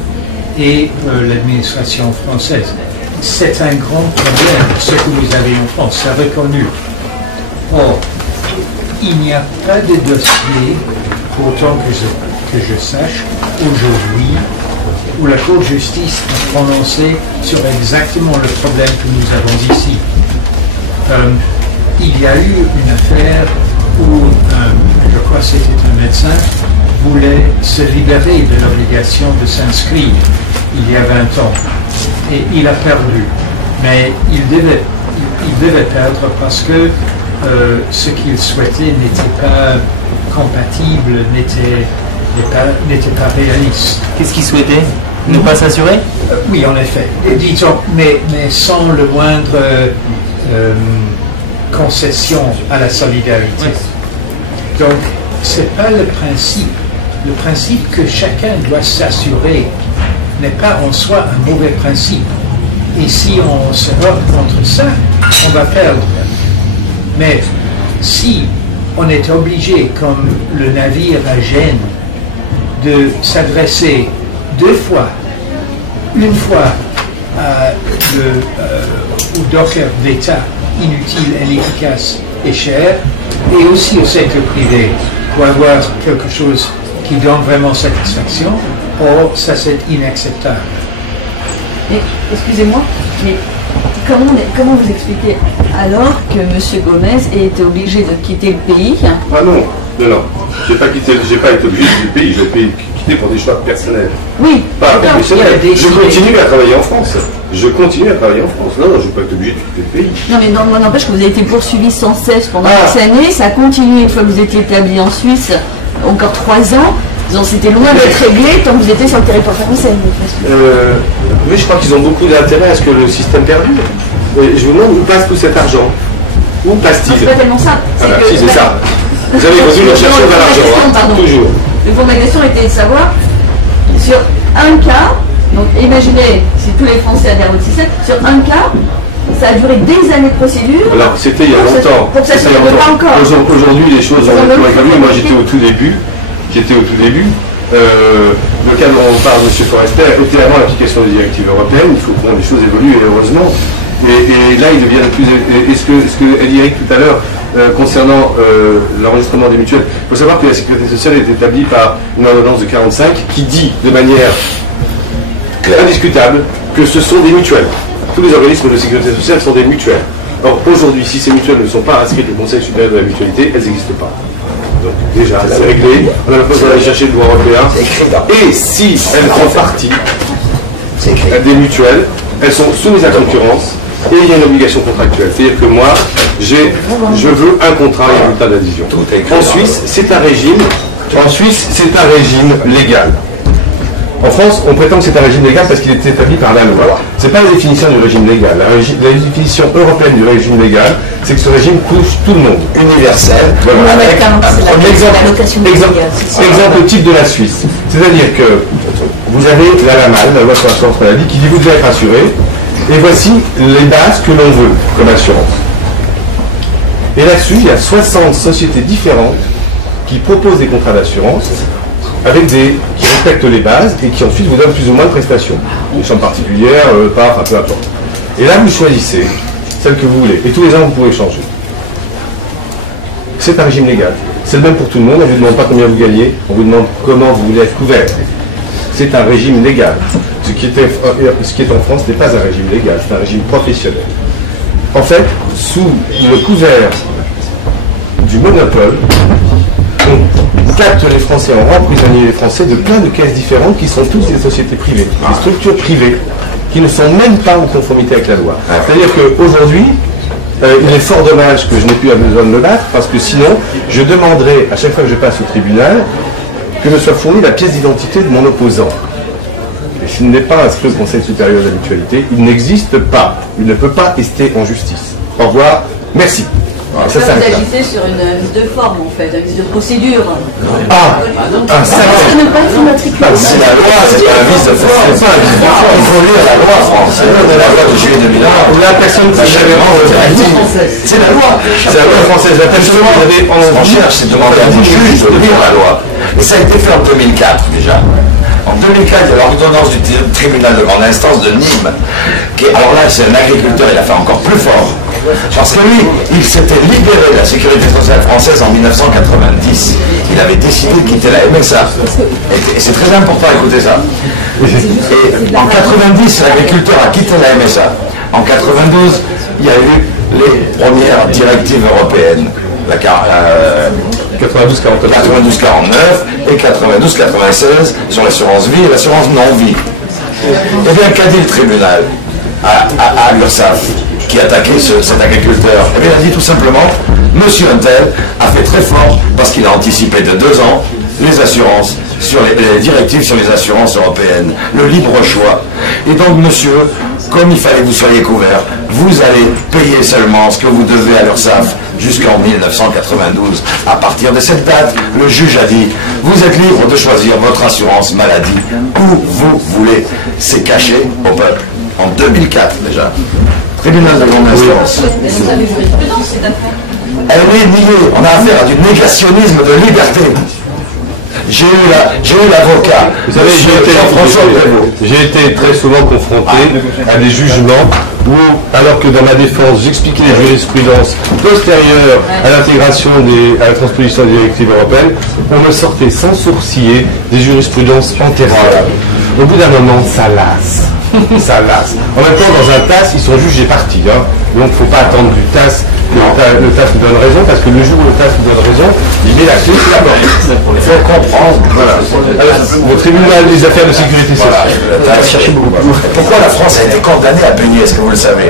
et l'administration française. C'est un grand problème, ce que vous avez en France, c'est reconnu. Or, il n'y a pas de dossier, pour autant que je sache, aujourd'hui, où la Cour de justice a prononcé sur exactement le problème que nous avons ici. Il y a eu une affaire où, je crois que c'était un médecin, voulait se libérer de l'obligation de s'inscrire il y a 20 ans. Et il a perdu. Mais il devait perdre parce que ce qu'il souhaitait n'était pas compatible, n'était pas réaliste. Qu'est-ce qu'il souhaitait? Ne pas s'assurer? Oui, en effet. Et disons, mais sans le moindre concession à la solidarité. Oui. Donc, c'est pas le principe. Le principe que chacun doit s'assurer n'est pas en soi un mauvais principe. Et si on se heurte contre ça, on va perdre. Mais si on est obligé, comme le navire à Gênes, de s'adresser 2 fois, une fois au docker d'État inutile, inefficace et cher, et aussi au secteur privé pour avoir quelque chose qui donne vraiment satisfaction, Or, ça c'est inacceptable. Mais, excusez-moi, mais comment vous expliquez alors que M. Gomez ait été obligé de quitter le pays? Ah non, j'ai pas été obligé de quitter le pays, j'ai été quitté pour des choix personnels. Oui, pas professionnels. Je continue à travailler en France. Non, je ne vais pas être obligé de quitter le pays. Non, mais non, n'empêche que vous avez été poursuivi sans cesse pendant X années, ça a continué une fois que vous étiez établi en Suisse, encore 3 ans. C'était loin d'être réglé tant que vous étiez sur le territoire français. Oui, je crois qu'ils ont beaucoup d'intérêt à ce que le système perdure. Je vous demande où passe tout cet argent. Où passe-t-il? C'est pas tellement ça. Si, c'est ça. Vous avez continué de chercher de l'argent, toujours. Le fond de ma question était de savoir, sur un cas, donc imaginez si tous les Français adhèrent au système, sur un cas, ça a duré des années de procédure. Alors, c'était il y a longtemps. Pour que ça ne se pas encore. Aujourd'hui, les choses ont beaucoup évolué. Moi, j'étais au tout début. Le cas dont on parle, M. Forester, était avant l'application des directives européennes. Il faut que les choses évoluent, heureusement. Et là, il devient de plus. Est-ce que elle dit tout à l'heure, concernant l'enregistrement des mutuelles, il faut savoir que la sécurité sociale est établie par une ordonnance de 45 qui dit de manière indiscutable que ce sont des mutuelles. Tous les organismes de sécurité sociale sont des mutuelles. Or, aujourd'hui, si ces mutuelles ne sont pas inscrites au Conseil supérieur de la mutualité, elles n'existent pas. Donc, déjà, c'est réglé. On a la place d'aller chercher le droit européen. Et si elles font partie des mutuelles, elles sont soumises à concurrence et il y a une obligation contractuelle. C'est-à-dire que moi, je veux un contrat et un résultat d'adhésion. En Suisse, c'est un régime légal. En France, on prétend que c'est un régime légal parce qu'il est établi par la loi. Ce n'est pas la définition du régime légal. La définition européenne du régime légal, c'est que ce régime touche tout le monde. Universel. Voilà. Exemple type de la Suisse. C'est-à-dire que vous avez la LAMAL, la loi sur l'assurance maladie, qui dit vous devez être assuré, et voici les bases que l'on veut comme assurance. Et là-dessus, il y a 60 sociétés différentes qui proposent des contrats d'assurance qui respectent les bases et qui ensuite vous donnent plus ou moins de prestations. Des chambres particulières, peu importe. Et là, vous choisissez celle que vous voulez. Et tous les ans, vous pouvez changer. C'est un régime légal. C'est le même pour tout le monde. On ne vous demande pas combien vous gagnez. On vous demande comment vous voulez être couvert. C'est un régime légal. Ce qui est en France n'est pas un régime légal. C'est un régime professionnel. En fait, sous le couvert du monopole, on capte les Français, on rend prisonniers les Français de plein de caisses différentes qui sont toutes des sociétés privées, des structures privées qui ne sont même pas en conformité avec la loi. C'est-à-dire qu'aujourd'hui, il est fort dommage que je n'ai plus besoin de me battre parce que sinon, je demanderai à chaque fois que je passe au tribunal que me soit fournie la pièce d'identité de mon opposant. Et s'il n'est pas inscrit au Conseil supérieur de la mutualité, il n'existe pas. Il ne peut pas rester en justice. Au revoir, merci. Ça, vous agissez sur une mise de forme, en fait, une mise de procédure. C'est la loi, c'est pas un vice de forme. Il faut lire la loi française de la loi de juillet 2001. La personne qui c'est la loi. C'est la loi française. La personne on cherche, c'est demander à des juges de lire la loi. Et ça a été fait en 2004 déjà. En 2004, il y a l'ordonnance du tribunal de grande instance de Nîmes. Alors là, c'est un agriculteur, il a fait encore plus fort. Parce que lui, il s'était libéré de la sécurité sociale française en 1990. Il avait décidé de quitter la MSA. Et c'est très important d'écouter ça. Et en 90, l'agriculteur a quitté la MSA. En 92, il y a eu les premières directives européennes. La 92-49 et 92-96 sur l'assurance vie et l'assurance non-vie. Eh bien, qu'a dit le tribunal à l'URSSAF qui a attaqué cet agriculteur? Eh bien, il a dit tout simplement, Monsieur Untel a fait très fort parce qu'il a anticipé de 2 ans les assurances, sur les directives sur les assurances européennes, le libre choix. Et donc, monsieur, comme il fallait que vous soyez couvert, vous allez payer seulement ce que vous devez à l'URSSAF jusqu'en 1992. À partir de cette date, le juge a dit, vous êtes libre de choisir votre assurance maladie où vous voulez. C'est caché au peuple. En 2004 déjà. Tribunal de grande instance. Elle est niée. On a affaire à du négationnisme de liberté. J'ai eu l'avocat. Vous savez, j'ai été très souvent confronté à des jugements où, alors que dans ma défense, j'expliquais les jurisprudences postérieures à l'intégration à la transposition des directives européennes, on me sortait sans sourciller des jurisprudences antérieures. Au bout d'un moment, ça lasse. Ça lasse. En même temps, dans un TAS, ils sont jugés partis. Hein. Donc, il ne faut pas attendre du TAS que le TAS nous donne raison, parce que le jour où le TAS nous donne raison, il met la clé sur la porte. Il faut comprendre. Voilà. Le tribunal des affaires de sécurité sociale. Pourquoi la France a été condamnée à payer, est-ce que vous le savez?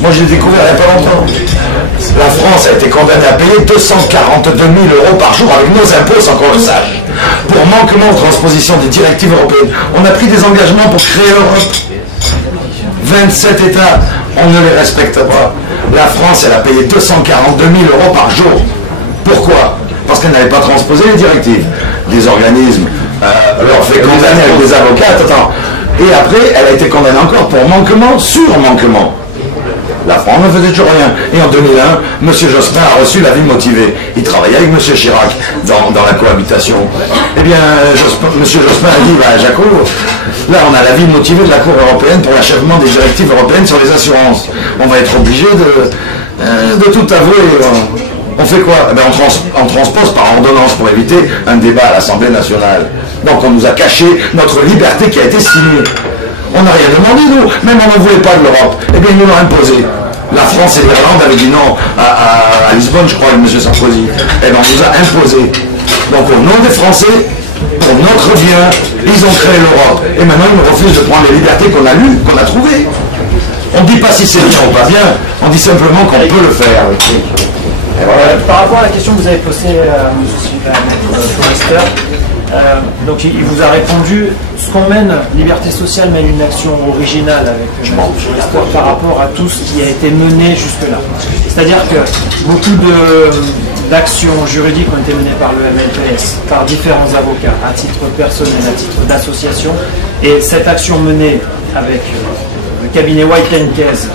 Moi, je l'ai découvert il n'y a pas longtemps. La France a été condamnée à payer 242 000 € par jour avec nos impôts sans qu'on le sache. Pour manquement de transposition des directives européennes. On a pris des engagements pour créer l'Europe. 27 États, on ne les respecte pas. La France, elle a payé 242 000 € par jour. Pourquoi? Parce qu'elle n'avait pas transposé les directives. Des organismes leur fait condamner avec des avocats. Et après, elle a été condamnée encore pour manquement sur manquement. La France ne faisait toujours rien. Et en 2001, M. Jospin a reçu l'avis motivé. Il travaillait avec M. Chirac dans la cohabitation. Eh bien, M. Jospin a dit, Jaco, là on a l'avis motivé de la Cour européenne pour l'achèvement des directives européennes sur les assurances. On va être obligé de tout avouer. On fait quoi? Eh bien, on transpose par ordonnance pour éviter un débat à l'Assemblée nationale. Donc on nous a caché notre liberté qui a été signée. On n'a rien demandé, nous. Même on ne voulait pas de l'Europe. Eh bien, ils nous l'ont imposé. La France et l'Irlande avaient dit non à Lisbonne, je crois, avec M. Sarkozy. Eh bien, on nous a imposé. Donc, au nom des Français, pour notre bien, ils ont créé l'Europe. Et maintenant, ils nous refusent de prendre les libertés qu'on a lues, qu'on a trouvées. On ne dit pas si c'est bien ou pas bien. On dit simplement qu'on peut le faire. Par rapport à la question que vous avez posée à M. Forester, donc il vous a répondu, ce qu'on mène, Liberté Sociale mène une action originale avec Forester par rapport à tout ce qui a été mené jusque-là. C'est-à-dire que beaucoup d'actions juridiques ont été menées par le MLPS, par différents avocats, à titre personnel, à titre d'association, et cette action menée avec le cabinet White & Case,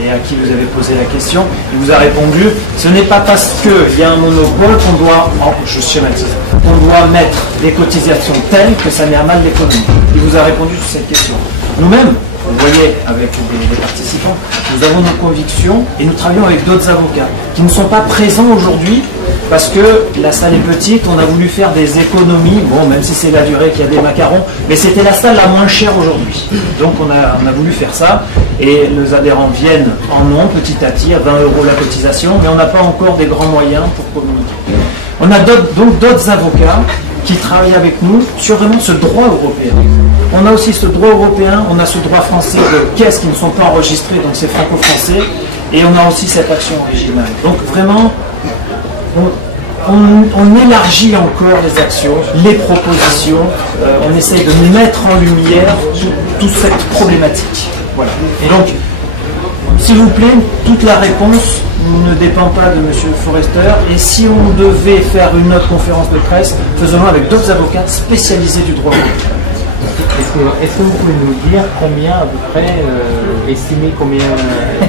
et à qui vous avez posé la question, il vous a répondu, ce n'est pas parce qu'il y a un monopole qu'on doit, je schématise, on doit mettre des cotisations telles que ça met à mal l'économie. Il vous a répondu sur cette question. Nous-mêmes, vous voyez avec les participants, nous avons nos convictions et nous travaillons avec d'autres avocats qui ne sont pas présents aujourd'hui parce que la salle est petite, on a voulu faire des économies, bon, même si c'est la durée qu'il y a des macarons, mais c'était la salle la moins chère aujourd'hui. Donc on a voulu faire ça et nos adhérents viennent en nombre petit à petit à 20 € la cotisation, mais on n'a pas encore des grands moyens pour communiquer. On a donc d'autres avocats qui travaillent avec nous sur vraiment ce droit européen. On a aussi ce droit européen, on a ce droit français de caisses qui ne sont pas enregistrées, donc c'est franco-français, et on a aussi cette action originale. Donc vraiment, on élargit encore les actions, les propositions, on essaye de mettre en lumière toute cette problématique. Voilà. Et donc, s'il vous plaît, toute la réponse ne dépend pas de M. Forester. Et si on devait faire une autre conférence de presse, faisons-le avec d'autres avocats spécialisés du droit européen. Est-ce que vous pouvez nous dire combien, à peu près, estimer combien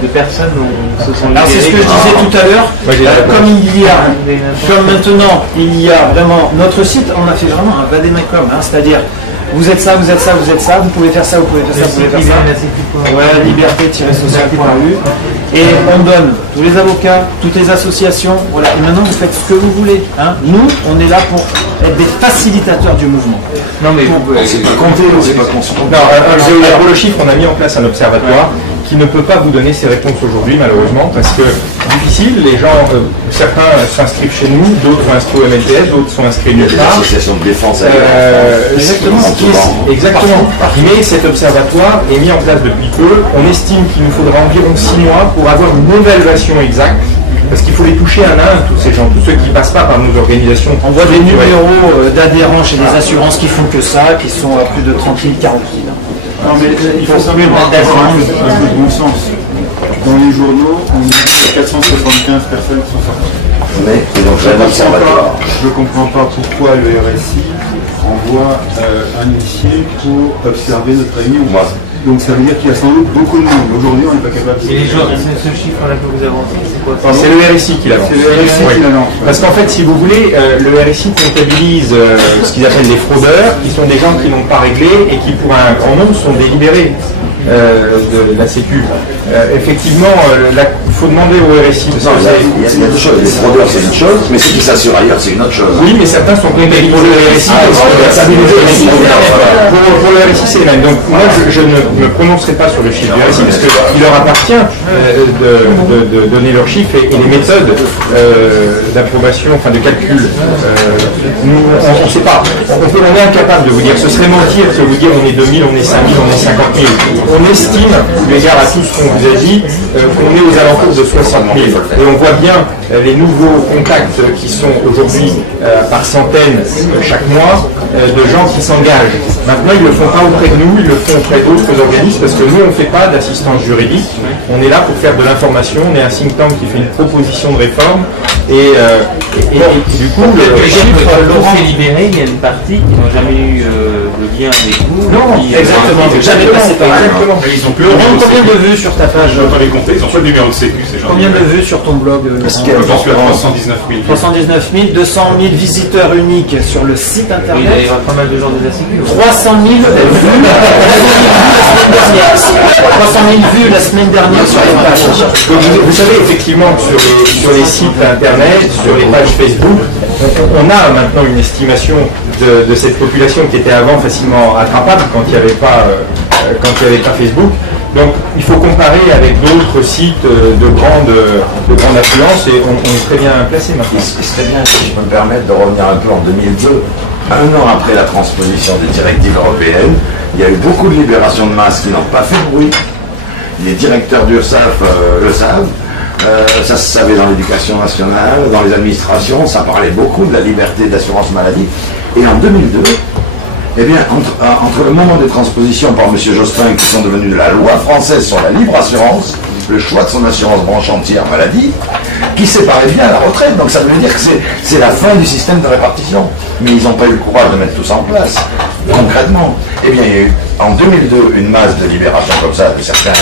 de personnes se sont libérées? Alors c'est ce que je disais tout à l'heure. Comme maintenant, il y a vraiment notre site, on a fait vraiment un vadémécum, c'est-à-dire vous êtes ça, vous êtes ça, vous êtes ça, vous pouvez faire ça, vous pouvez faire ça, vous pouvez faire ça. Ouais, liberté-social.eu. Et on donne tous les avocats, toutes les associations, voilà. Et maintenant vous faites ce que vous voulez. Nous, on est là pour être des facilitateurs du mouvement. Non mais c'est pas compté, c'est pas consulté. Non, pour le chiffre, on a mis en place un observatoire qui ne peut pas vous donner ces réponses aujourd'hui, malheureusement, parce que difficile, les gens, certains s'inscrivent chez nous, d'autres sont inscrits au MLPS, d'autres sont inscrits nulle part. L'association de défense exactement. Mais cet observatoire est mis en place depuis peu. On estime qu'il nous faudra environ 6 mois pour avoir une évaluation exacte. Parce qu'il faut les toucher un à un, tous ces gens, tous ceux qui ne passent pas par nos organisations. On voit des numéros d'adhérents chez des assurances qui font que ça, qui sont à plus de 30 000, 40 000. Non, mais il faut savoir un peu de bon sens. Dans les journaux, on dit que 475 personnes sont sorties. Je ne comprends pas pourquoi le RSI envoie un huissier pour observer notre réunion. Donc ça veut dire qu'il y a sans doute beaucoup de monde. Aujourd'hui, on n'est pas capable de... Et ce chiffre-là que vous avancez, c'est quoi? C'est le RSI qui l'avance. C'est le RSI qui l'avance. Parce qu'en fait, si vous voulez, le RSI comptabilise ce qu'ils appellent les fraudeurs, qui sont des gens qui n'ont pas réglé et qui, pour un grand nombre, sont délibérés de la Sécu. Effectivement, il faut demander au RSI. Non, il y a deux choses. Les fraudeurs, c'est une chose, mais ceux qui s'assurent ailleurs, c'est une autre chose. Oui, mais certains sont comptabilisés pour le RSI. Pour le RSI, c'est le même. Donc, moi, je ne me prononcerai pas sur le chiffre du RSI, parce qu'il leur appartient de donner leurs chiffres et les méthodes d'approbation, enfin de calcul. Nous, on ne sait pas. On est incapable de vous dire. Ce serait mentir de vous dire on est 2000, on est 5000, on est 50 000. On estime, eu égard à tout ce qu'on vous a dit, qu'on est aux alentours de 60 000. Et on voit bien les nouveaux contacts qui sont aujourd'hui par centaines chaque mois de gens qui s'engagent. Maintenant, ils ne le font pas auprès de nous, ils le font auprès d'autres organismes parce que nous, on ne fait pas d'assistance juridique. On est là pour faire de l'information. On est un think tank qui fait une proposition de réforme. Et du coup, les chiffres, Laurent est libéré, il y a une partie qui n'ont jamais eu de lien avec vous. Non, exactement. Jamais passé par là. Laurent, combien de vues sur ta page? Je ne peux pas les compter, ils n'ont pas le numéro de sécu, ces gens. Combien de vues sur ton blog? J'en suis à 319 000. 319 000, 200 000 visiteurs uniques sur le site internet. Il y a pas mal de gens de la sécu. 300 000 vues. 300 000 vues la semaine dernière sur les pages. Donc, vous savez effectivement que sur les sites internet, sur les pages Facebook, on a maintenant une estimation de cette population qui était avant facilement attrapable quand il n'y avait pas Facebook. Donc il faut comparer avec d'autres sites de grande affluence et on est très bien placé maintenant. Il serait bien, si je peux me permettre, de revenir un peu en 2002. Un an après la transposition des directives européennes, il y a eu beaucoup de libérations de masse qui n'ont pas fait de bruit. Les directeurs d'URSSAF le savent. Ça se savait dans l'éducation nationale, dans les administrations, ça parlait beaucoup de la liberté d'assurance maladie. Et en 2002, eh bien, entre le moment de transposition par M. Jospin, qui sont devenus la loi française sur la libre assurance, le choix de son assurance branche entière maladie, qui séparait bien la retraite. Donc ça veut dire que c'est la fin du système de répartition. Mais ils n'ont pas eu le courage de mettre tout ça en place, concrètement. Eh bien, il y a eu en 2002 une masse de libération comme ça de certains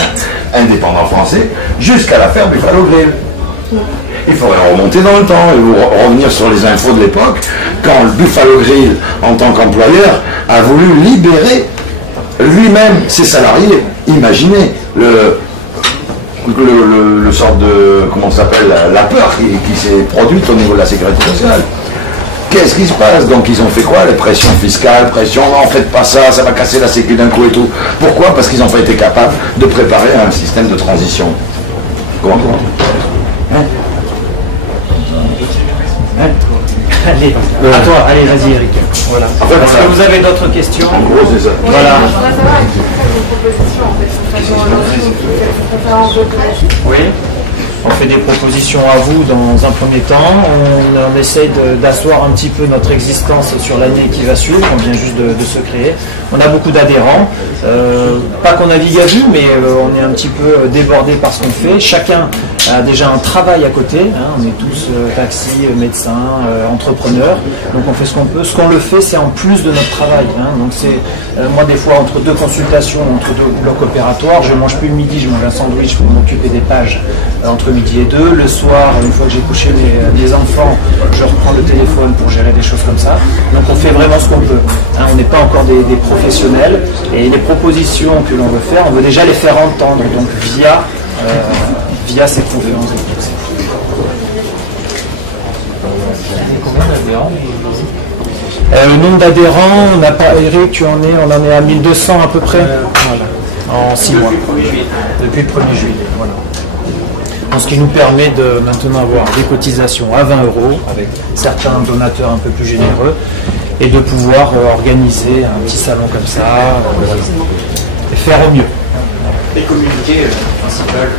indépendants français, jusqu'à l'affaire Buffalo Grill. Il faudrait remonter dans le temps et revenir sur les infos de l'époque, quand le Buffalo Grill, en tant qu'employeur, a voulu libérer lui-même ses salariés. Imaginez le sort de, comment ça s'appelle, la peur qui s'est produite au niveau de la sécurité sociale. Qu'est-ce qui se passe? Donc ils ont fait quoi? Les pressions fiscales, non, faites pas ça, ça va casser la sécu d'un coup et tout. Pourquoi? Parce qu'ils n'ont pas été capables de préparer un système de transition. Comment? Allez, à toi, allez, vas-y Eric. Voilà. Est-ce que vous avez d'autres questions? En gros, c'est ça. Voilà. Oui. On fait des propositions à vous dans un premier temps. On essaye d'asseoir un petit peu notre existence sur l'année qui va suivre. On vient juste de se créer. On a beaucoup d'adhérents. Pas qu'on navigue à vue, mais on est un petit peu débordé par ce qu'on fait. Chacun a déjà un travail à côté. On est tous taxis, médecins, entrepreneurs. Donc on fait ce qu'on peut. Ce qu'on le fait, c'est en plus de notre travail. Donc c'est moi des fois entre deux consultations, entre deux blocs opératoires, je mange plus le midi, je mange un sandwich pour m'occuper des pages entre midi et 2. Le soir, une fois que j'ai couché mes enfants, je reprends le téléphone pour gérer des choses comme ça. Donc on fait vraiment ce qu'on peut. On n'est pas encore des professionnels et les propositions que l'on veut faire, on veut déjà les faire entendre donc via ces conférences. Le nombre d'adhérents, on n'a pas, Eric, on en est à 1200 à peu près, en 6 mois. Depuis le 1er juillet. Voilà. Ce qui nous permet de maintenant avoir des cotisations à 20 € avec certains donateurs un peu plus généreux et de pouvoir organiser un petit salon comme ça et faire au mieux. Et communiquer, principal.